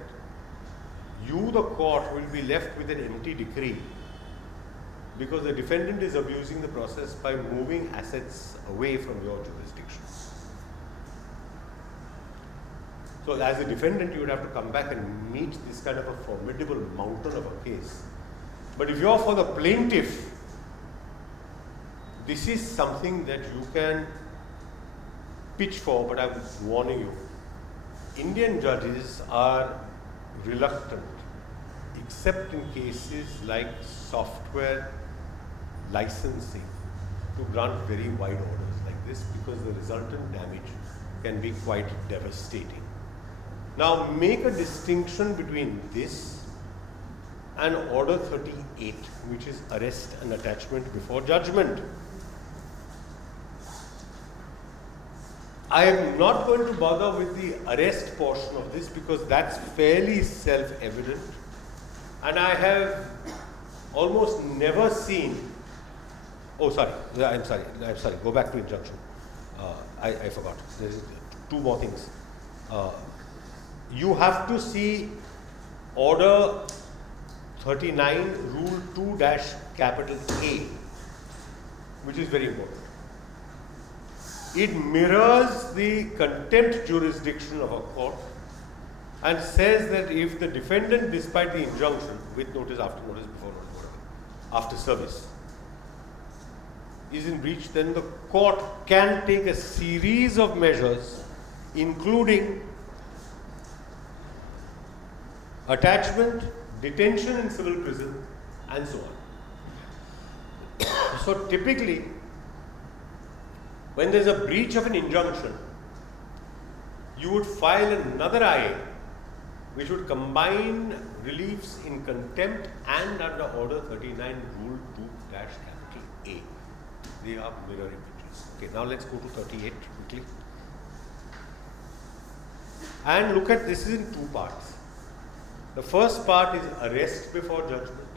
you, the court, will be left with an empty decree because the defendant is abusing the process by moving assets away from your jurisdiction. So as a defendant, you would have to come back and meet this kind of a formidable mountain of a case. But if you're for the plaintiff, this is something that you can pitch for, but I'm warning you. Indian judges are reluctant, except in cases like software licensing, to grant very wide orders like this, because the resultant damage can be quite devastating. Now, make a distinction between this and Order 38, which is arrest and attachment before judgment. I am not going to bother with the arrest portion of this because that's fairly self-evident, and I have almost never seen. Oh, sorry. I'm sorry. Go back to injunction. I forgot. There is two more things. You have to see Order 39, Rule 2-A, which is very important. It mirrors the contempt jurisdiction of a court and says that if the defendant, despite the injunction, with notice, after notice, before notice, whatever, after service, is in breach, then the court can take a series of measures, including attachment, detention in civil prison, and so on. So typically, when there is a breach of an injunction, you would file another IA which would combine reliefs in contempt and under Order 39, Rule 2-A. They are mirror images. Okay, now let's go to 38 quickly. And look at this is in two parts. The first part is arrest before judgment,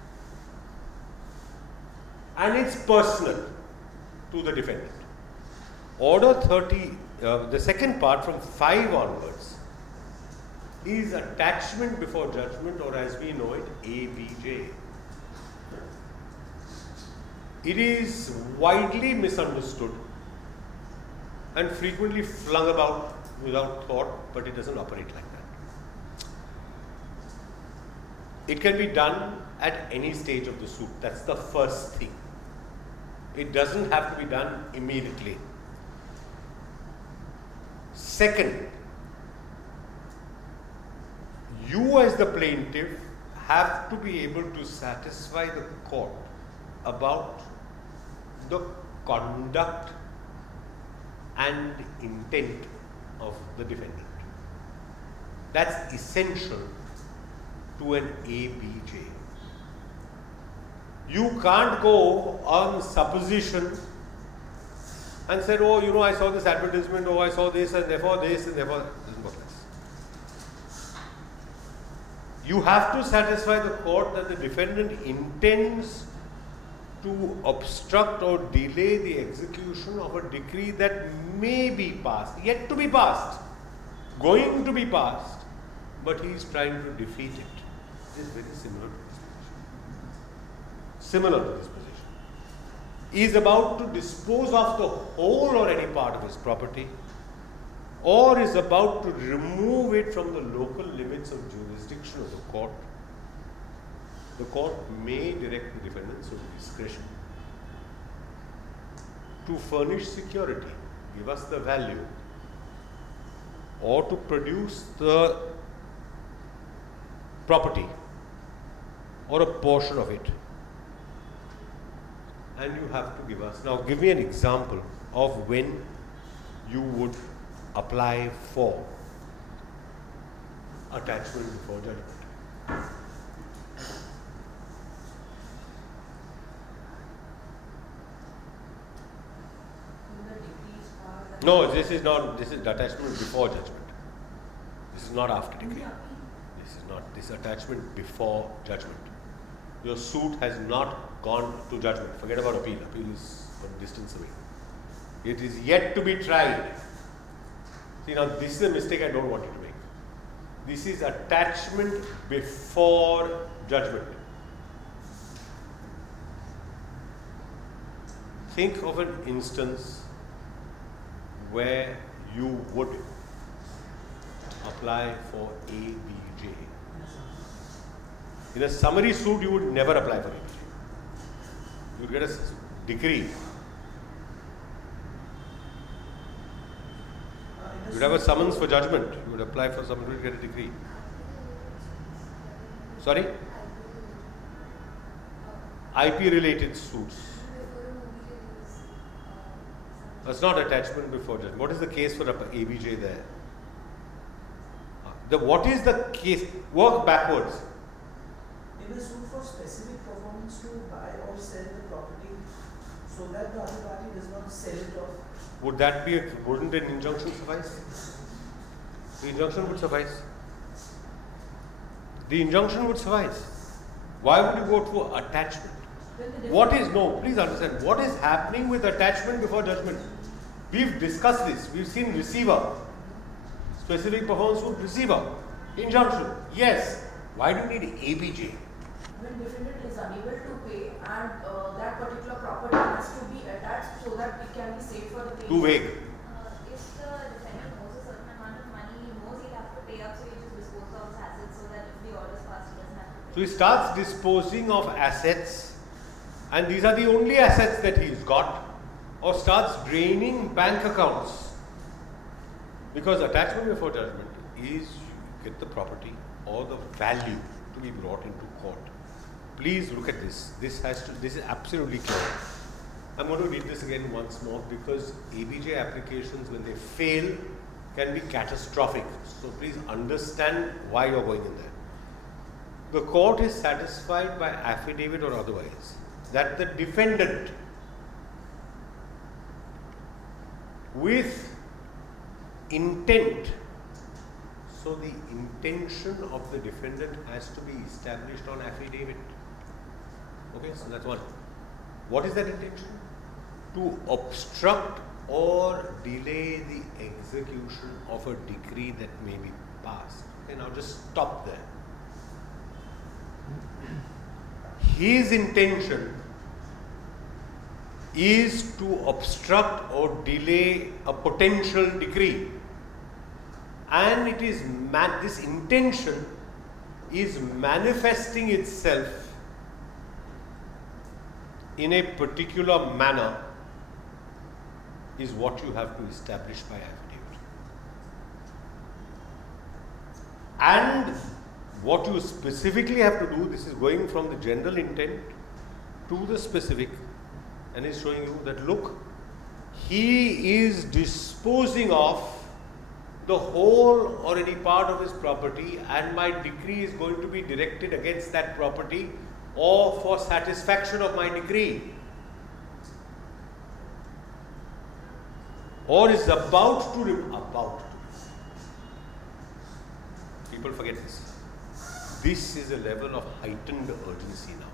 and it's personal to the defendant. Order 30, the second part from 5 onwards is attachment before judgment, or as we know it, ABJ. It is widely misunderstood and frequently flung about without thought, but it doesn't operate like that. It can be done at any stage of the suit. That's the first thing. It doesn't have to be done immediately. Second, you as the plaintiff have to be able to satisfy the court about the conduct and intent of the defendant. That's essential to an ABJ. You can't go on supposition and say, oh, you know, I saw this advertisement, oh, I saw this, and therefore this, and therefore it doesn't work like this. You have to satisfy the court that the defendant intends to obstruct or delay the execution of a decree that may be passed, yet to be passed, going to be passed, but he is trying to defeat it. It is very similar to this position. Similar to this position. He is about to dispose of the whole or any part of his property, or is about to remove it from the local limits of jurisdiction of the court. The court may direct the defendants with discretion to furnish security, give us the value, or to produce the property or a portion of it. And you have to give us. Now, give me an example of when you would apply for attachment before judgment. No, this is not. This is attachment before judgment. This is not after decree. This is not. This is attachment before judgment. Your suit has not gone to judgment. Forget about appeal. Appeal is a distance away. It is yet to be tried. See, now this is a mistake I don't want you to make. This is attachment before judgment. Think of an instance where you would apply for ABJ. In a summary suit, you would never apply for ABJ. You would get a decree. You would have a summons for judgment. You would apply for summons, you would get a decree. Sorry? IP related suits. That's not attachment before judgment. What is the case for ABJ there? What is the case? Work backwards. In a suit for specific performance to buy or sell the property so that the other party does not sell it off. Wouldn't an injunction suffice? The injunction would suffice. The injunction would suffice. Why would you go to attachment? Please understand, what is happening with attachment before judgment? We've discussed this. We've seen receiver. Specific performance would receiver. Injunction. Yes. Why do you need ABJ? When defendant is unable to pay and that particular property has to be attached so that it can be saved for the payment. Too vague. If the defendant knows a certain amount of money, he knows he'll have to pay up, so he just disposes of his assets so that if the order is passed, he doesn't have to pay. So he starts disposing of assets, and these are the only assets that he's got, or starts draining bank accounts. Because attachment before judgment is you get the property or the value to be brought into court. Please look at this. This is absolutely clear. I'm going to read this again once more because ABJ applications, when they fail, can be catastrophic. So please understand why you're going in there. The court is satisfied by affidavit or otherwise that the defendant, with intent, so the intention of the defendant has to be established on affidavit. Okay, so that's one. What is that intention? To obstruct or delay the execution of a decree that may be passed. Okay, now just stop there. His intention is to obstruct or delay a potential decree. And it is this intention is manifesting itself in a particular manner is what you have to establish by affidavit. And what you specifically have to do, this is going from the general intent to the specific, and is showing you that look, he is disposing of the whole or any part of his property, and my decree is going to be directed against that property or for satisfaction of my decree, or is about to. People forget this. This is a level of heightened urgency now.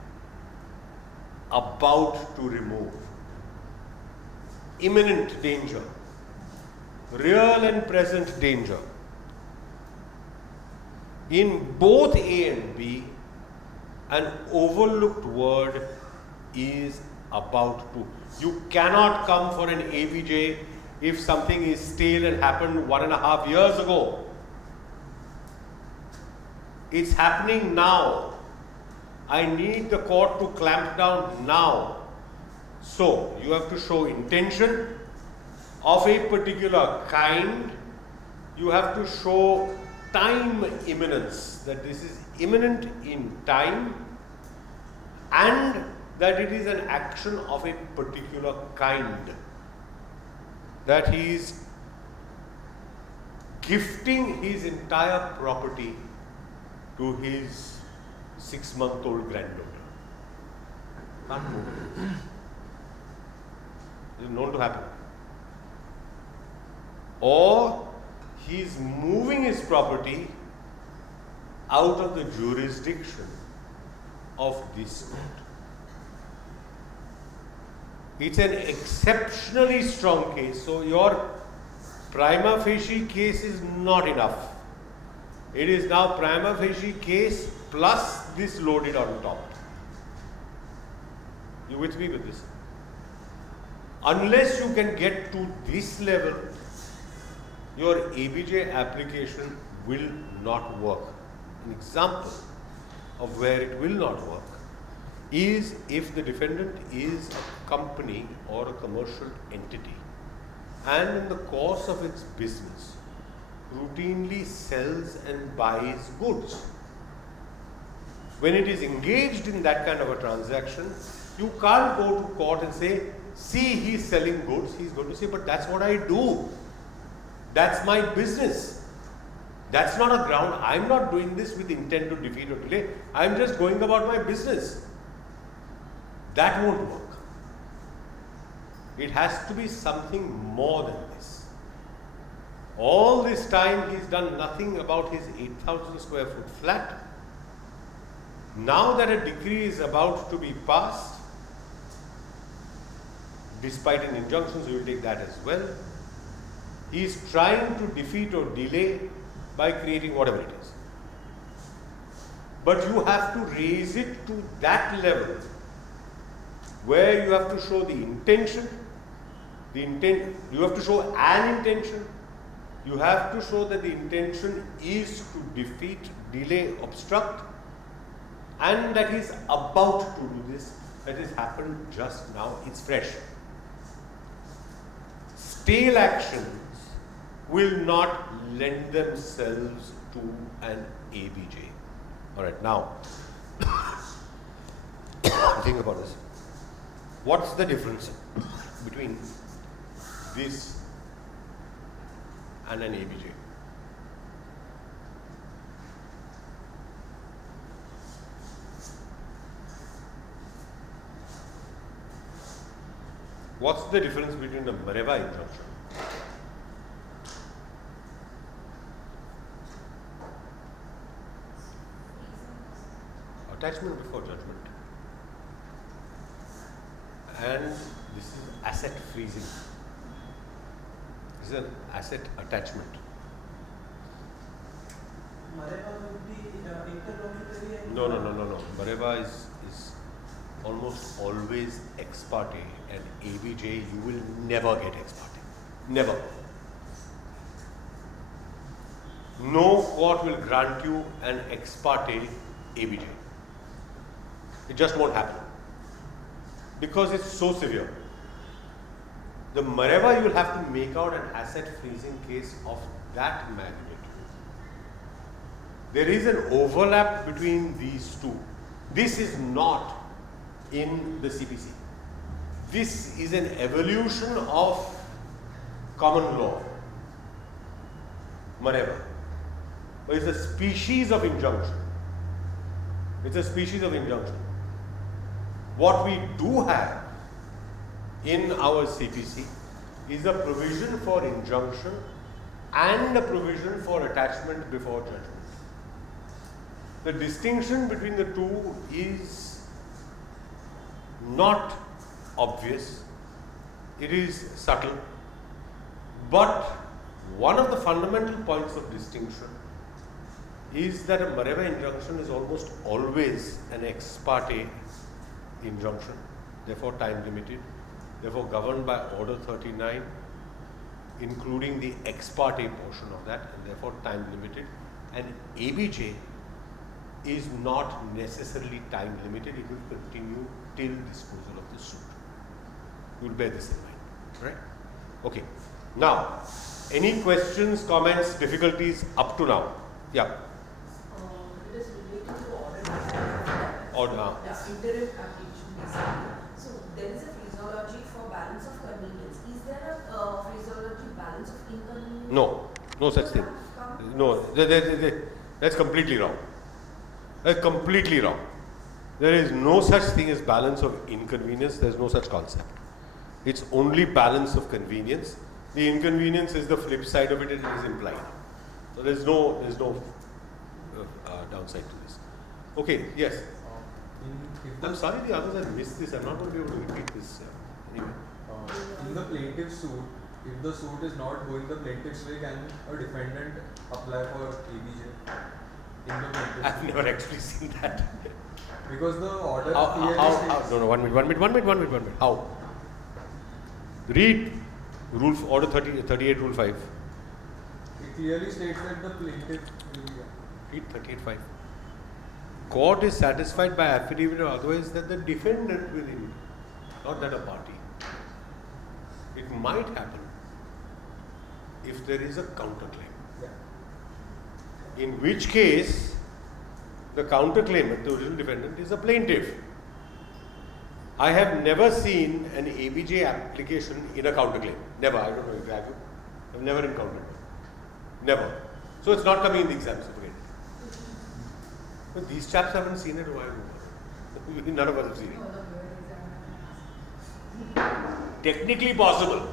About to remove. Imminent danger. Real and present danger. In both A and B, an overlooked word is about to. You cannot come for an ABJ if something is stale and happened 1.5 years ago. It's happening now. I need the court to clamp down now. So, you have to show intention of a particular kind. You have to show time imminence, that this is imminent in time, and that it is an action of a particular kind. That he is gifting his entire property to his 6-month-old granddaughter. Can't move. This is known to happen. Or he is moving his property out of the jurisdiction of this court. It's an exceptionally strong case, so your prima facie case is not enough. It is now prima facie case plus this loaded on top. You with me with this? Unless you can get to this level, your ABJ application will not work. An example of where it will not work is if the defendant is a company or a commercial entity and in the course of its business routinely sells and buys goods. When it is engaged in that kind of a transaction, you can't go to court and say, see, he's selling goods. He's going to say, but that's what I do. That's my business. That's not a ground. I'm not doing this with intent to defeat or delay. I'm just going about my business. That won't work. It has to be something more than this. All this time he's done nothing about his 8,000 square foot flat. Now that a decree is about to be passed, despite an injunction, so you will take that as well, he is trying to defeat or delay by creating whatever it is. But you have to raise it to that level where you have to show the intention, you have to show an intention, you have to show that the intention is to defeat, delay, obstruct, and that is about to do this, that has happened just now, it's fresh. Stale actions will not lend themselves to an ABJ. Alright, now, think about this. What's the difference between this and an ABJ? What's the difference between a Mareva injunction? Attachment before judgment. And this is asset freezing. This is an asset attachment. Mareva will be interlocutory. No. Mareva is almost always ex parte, and ABJ you will never get ex parte. Never. No court will grant you an ex parte ABJ. It just won't happen. Because it's so severe. The Mareva, you will have to make out an asset freezing case of that magnitude. There is an overlap between these two. This is not in the CPC. This is an evolution of common law. Mareva. It's a species of injunction. It's a species of injunction. What we do have in our CPC is a provision for injunction and a provision for attachment before judgment. The distinction between the two is not obvious, it is subtle, but one of the fundamental points of distinction is that a Mareva injunction is almost always an ex parte injunction, therefore time limited, therefore governed by Order 39, including the ex parte portion of that, and therefore time limited. And ABJ is not necessarily time limited, it will continue till disposal of the suit. You will bear this in mind, right? Okay. Now, any questions, comments, difficulties up to now? Yeah. It is related to order. Order. Yeah, interim application basically. So there is a phraseology for balance of convenience. Is there a phraseology balance of inconvenience? No, no such thing. No, that's completely wrong. That's completely wrong. There is no such thing as balance of inconvenience. There is no such concept. It's only balance of convenience. The inconvenience is the flip side of it, and it is implied. So there's no downside to this. Okay, yes. I'm sorry the others have missed this. I'm not going to be able to repeat this. Anyway. In the plaintiff's suit, if the suit is not going the plaintiff's way, can a defendant apply for ABJ? In the plaintiff's I've never actually seen that. Because the order How? states, No, 1 minute. How? Read Order 38, Rule 5. it clearly states that the plaintiff will Read 38.5. Court is satisfied by affidavit or otherwise that the defendant will injure, not that a party. It might happen if there is a counterclaim. yeah. In which case, the counterclaimant, the original defendant, is a plaintiff. I have never seen an ABJ application in a counterclaim. Never. I don't know if you have. I've never encountered it. Never. So it's not coming in the exams. Forget it. But these chaps haven't seen it. Why? None of us have seen it. Technically possible.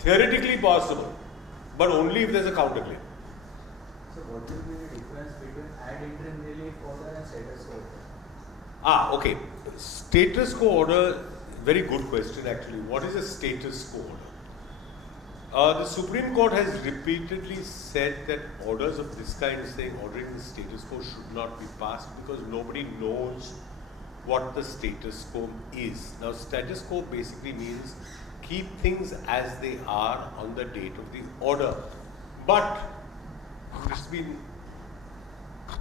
Theoretically possible. But only if there's a counterclaim. So what will be the difference between ad interim relief order and status quo order? Okay. Status quo order, very good question actually. What is a status quo order? The Supreme Court has repeatedly said that orders of this kind, saying ordering the status quo, should not be passed because nobody knows what the status quo is. Now, status quo basically means keep things as they are on the date of the order. But this has been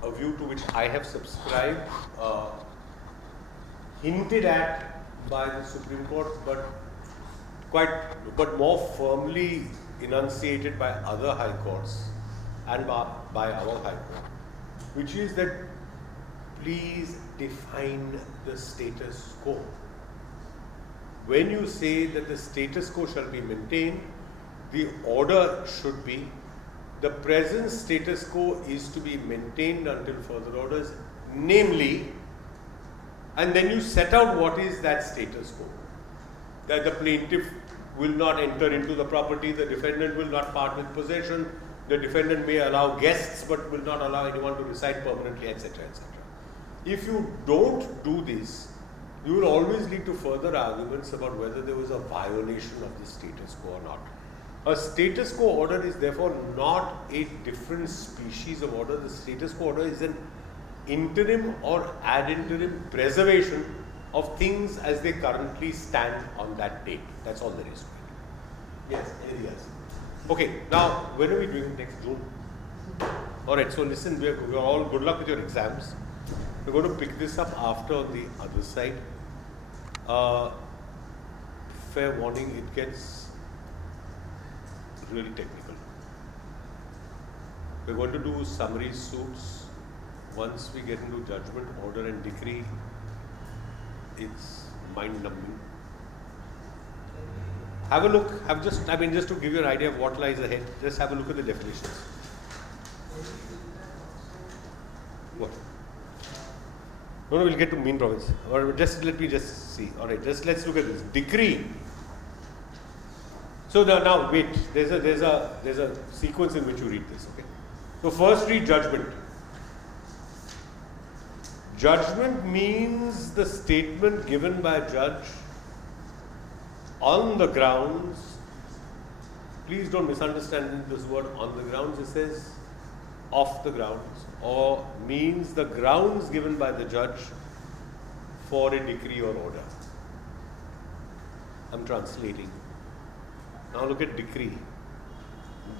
a view to which I have subscribed, hinted at by the Supreme Court, but more firmly enunciated by other high courts and by our high court, which is that please define the status quo. When you say that the status quo shall be maintained, the order should be the present status quo is to be maintained until further orders, namely, and then you set out what is that status quo. That the plaintiff will not enter into the property, the defendant will not part with possession, the defendant may allow guests but will not allow anyone to reside permanently, etc., etc. If you don't do this, you will always lead to further arguments about whether there was a violation of the status quo or not. A status quo order is therefore not a different species of order. The status quo order is an interim or ad interim preservation of things as they currently stand on that date. That's all there is to it. Yes, anything else? Okay, now when are we doing next June? Alright, so listen, we're all good luck with your exams. We're going to pick this up after on the other side. Fair warning, it gets really technical. We're going to do summary suits. Once we get into judgment, order and decree, it's mind-numbing. Have a look, just to give you an idea of what lies ahead, just have a look at the definitions. What? No, we'll get to mean province. Or just let me just see. Alright, let's look at this. Decree. So now wait, there's a sequence in which you read this, okay? So first read judgment. Judgment means the statement given by a judge on the grounds, please don't misunderstand this word on the grounds, it says off the grounds, or means the grounds given by the judge for a decree or order. I'm translating. Now look at decree.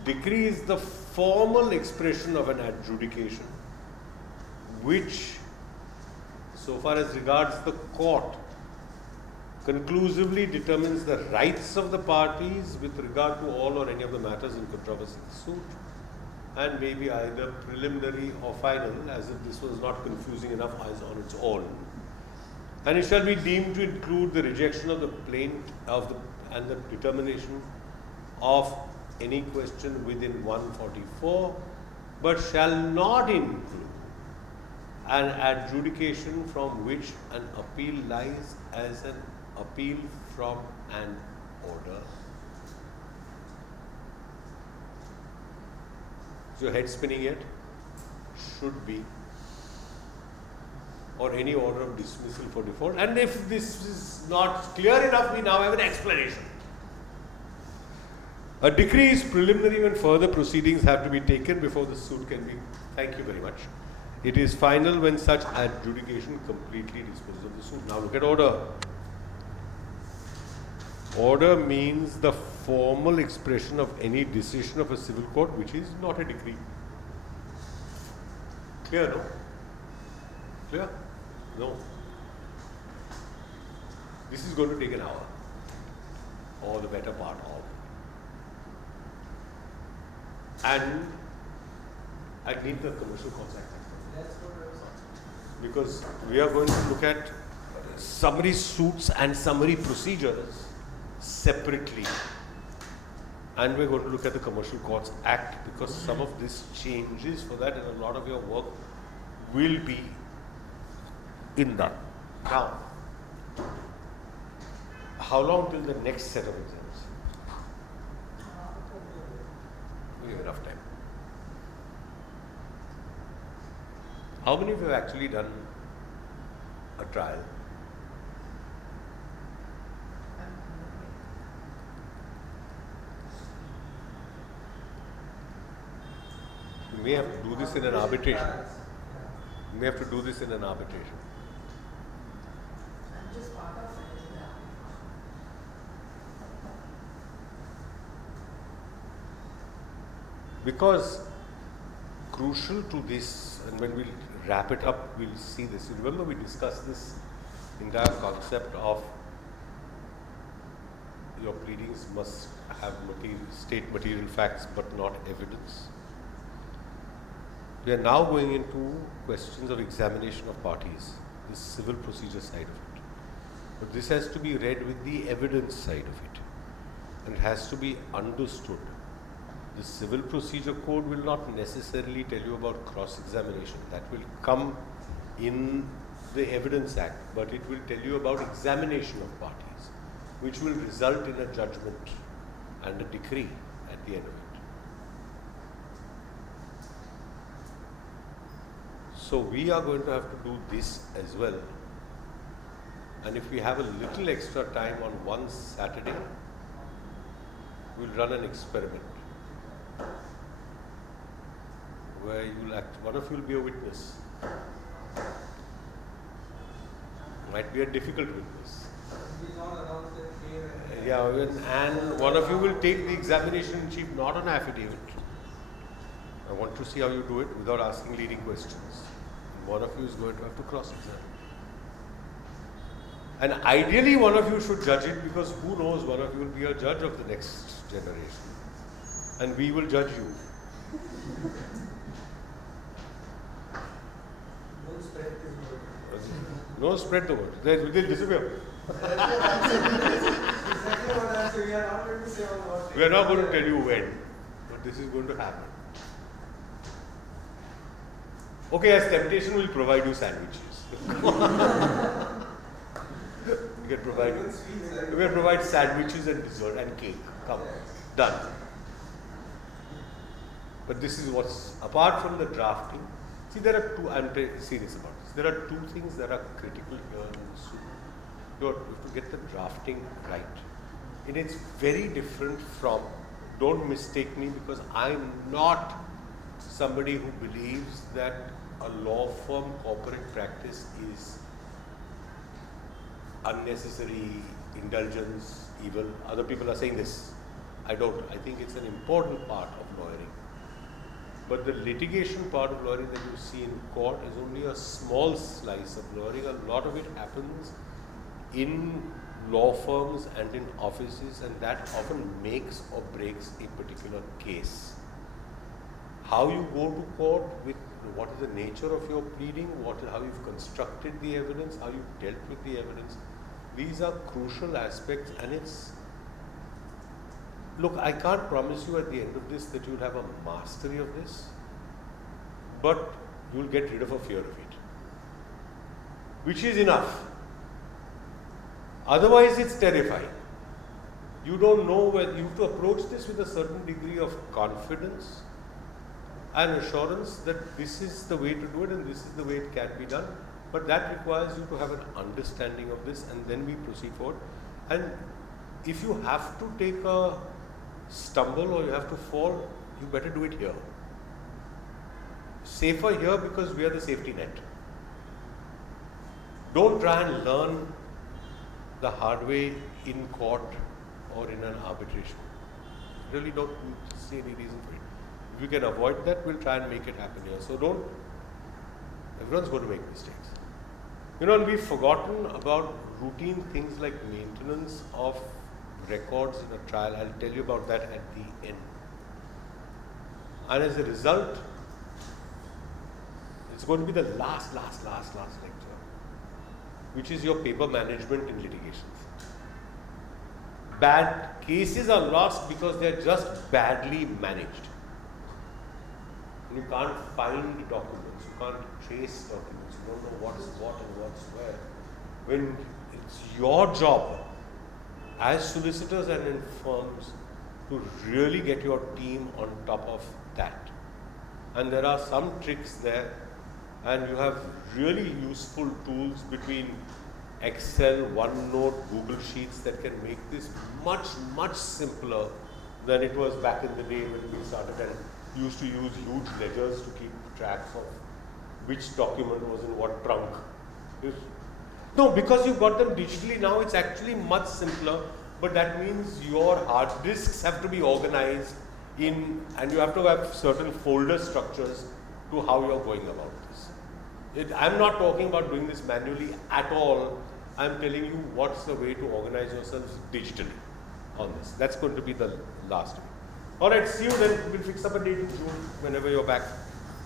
Decree is the formal expression of an adjudication which, so far as regards the court, conclusively determines the rights of the parties with regard to all or any of the matters in controversy in the suit, and may be either preliminary or final, as if this was not confusing enough as on its own. And it shall be deemed to include the rejection of the plaint and the determination of any question within 144, but shall not include an adjudication from which an appeal lies as an appeal from an order. Is your head spinning yet? Should be. Or any order of dismissal for default. And if this is not clear enough, we now have an explanation. A decree is preliminary when further proceedings have to be taken before the suit can be. Thank you very much. It is final when such adjudication completely disposes of the suit. Now look at order. Order means the formal expression of any decision of a civil court which is not a decree. Clear, no? Clear? No. This is going to take an hour, or the better part of. And I need the commercial courts act. Because we are going to look at summary suits and summary procedures separately, and we're going to look at the Commercial Courts Act, because some of this changes for that, and a lot of your work will be in that. Now, how long till the next set of exams? We have enough time. How many of you have actually done a trial? You may have to do this in an arbitration. You may have to do this in an arbitration. I'm just part of it. Because crucial to this, and when we'll wrap it up, we'll see this. You remember we discussed this entire concept of your pleadings must have state material facts but not evidence. We are now going into questions of examination of parties, the civil procedure side of it. But this has to be read with the evidence side of it, and has to be understood. The Civil Procedure Code will not necessarily tell you about cross-examination. That will come in the Evidence Act, but it will tell you about examination of parties, which will result in a judgment and a decree at the end of it. So we are going to have to do this as well. And if we have a little extra time on one Saturday, we'll run an experiment where one of you will be a witness. might be a difficult witness. He's not announced that here. Yeah, and one of you will take the examination in chief not on affidavit. I want to see how you do it without asking leading questions. And one of you is going to have to cross-examine. And ideally, one of you should judge it, because who knows, one of you will be a judge of the next generation. And we will judge you. Don't spread this word. No, spread the word. They'll disappear. Exactly what I'm saying. We are not going to say on what. We are not going to tell you when, but this is going to happen. Okay, as temptation, we'll provide you sandwiches. We can provide sandwiches and dessert and cake. Come, done. But this is what's, apart from the drafting, see there are two, I'm serious about this, there are two things that are critical here in the suit. You have to get the drafting right. And it's very different from, don't mistake me, because I'm not somebody who believes that a law firm corporate practice is unnecessary, indulgence, evil. Other people are saying this. I don't. I think it's an important part of lawyering. But the litigation part of lawyering that you see in court is only a small slice of lawyering. A lot of it happens in law firms and in offices, and that often makes or breaks a particular case. How you go to court, with what is the nature of your pleading, how you've constructed the evidence, how you dealt with the evidence, these are crucial aspects. And it's, look, I can't promise you at the end of this that you'll have a mastery of this, but you'll get rid of a fear of it, which is enough. Otherwise, it's terrifying. You don't know whether you have to approach this with a certain degree of confidence and assurance that this is the way to do it and this is the way it can be done. But that requires you to have an understanding of this, and then we proceed forward. And if you have to take a stumble or you have to fall, you better do it here. Safer here, because we are the safety net. Don't try and learn the hard way in court or in an arbitration. Really don't see any reason for it. If you can avoid that, we'll try and make it happen here. So don't, everyone's going to make mistakes. And we've forgotten about routine things like maintenance of records in a trial. I'll tell you about that at the end. And as a result, it's going to be the last lecture, which is your paper management in litigations. Bad cases are lost because they're just badly managed. You can't find documents, you can't trace documents, you don't know what's what and what's where. When it's your job as solicitors and in firms to really get your team on top of that. And there are some tricks there, and you have really useful tools between Excel, OneNote, Google Sheets that can make this much simpler than it was back in the day when we started and used to use huge ledgers to keep tracks of which document was in what trunk. No, because you've got them digitally now, it's actually much simpler, but that means your hard disks have to be organized in, and you have to have certain folder structures to how you're going about this. I'm not talking about doing this manually at all. I'm telling you what's the way to organize yourselves digitally on this. That's going to be the last way. Alright, see you then. We'll fix up a date in June whenever you're back.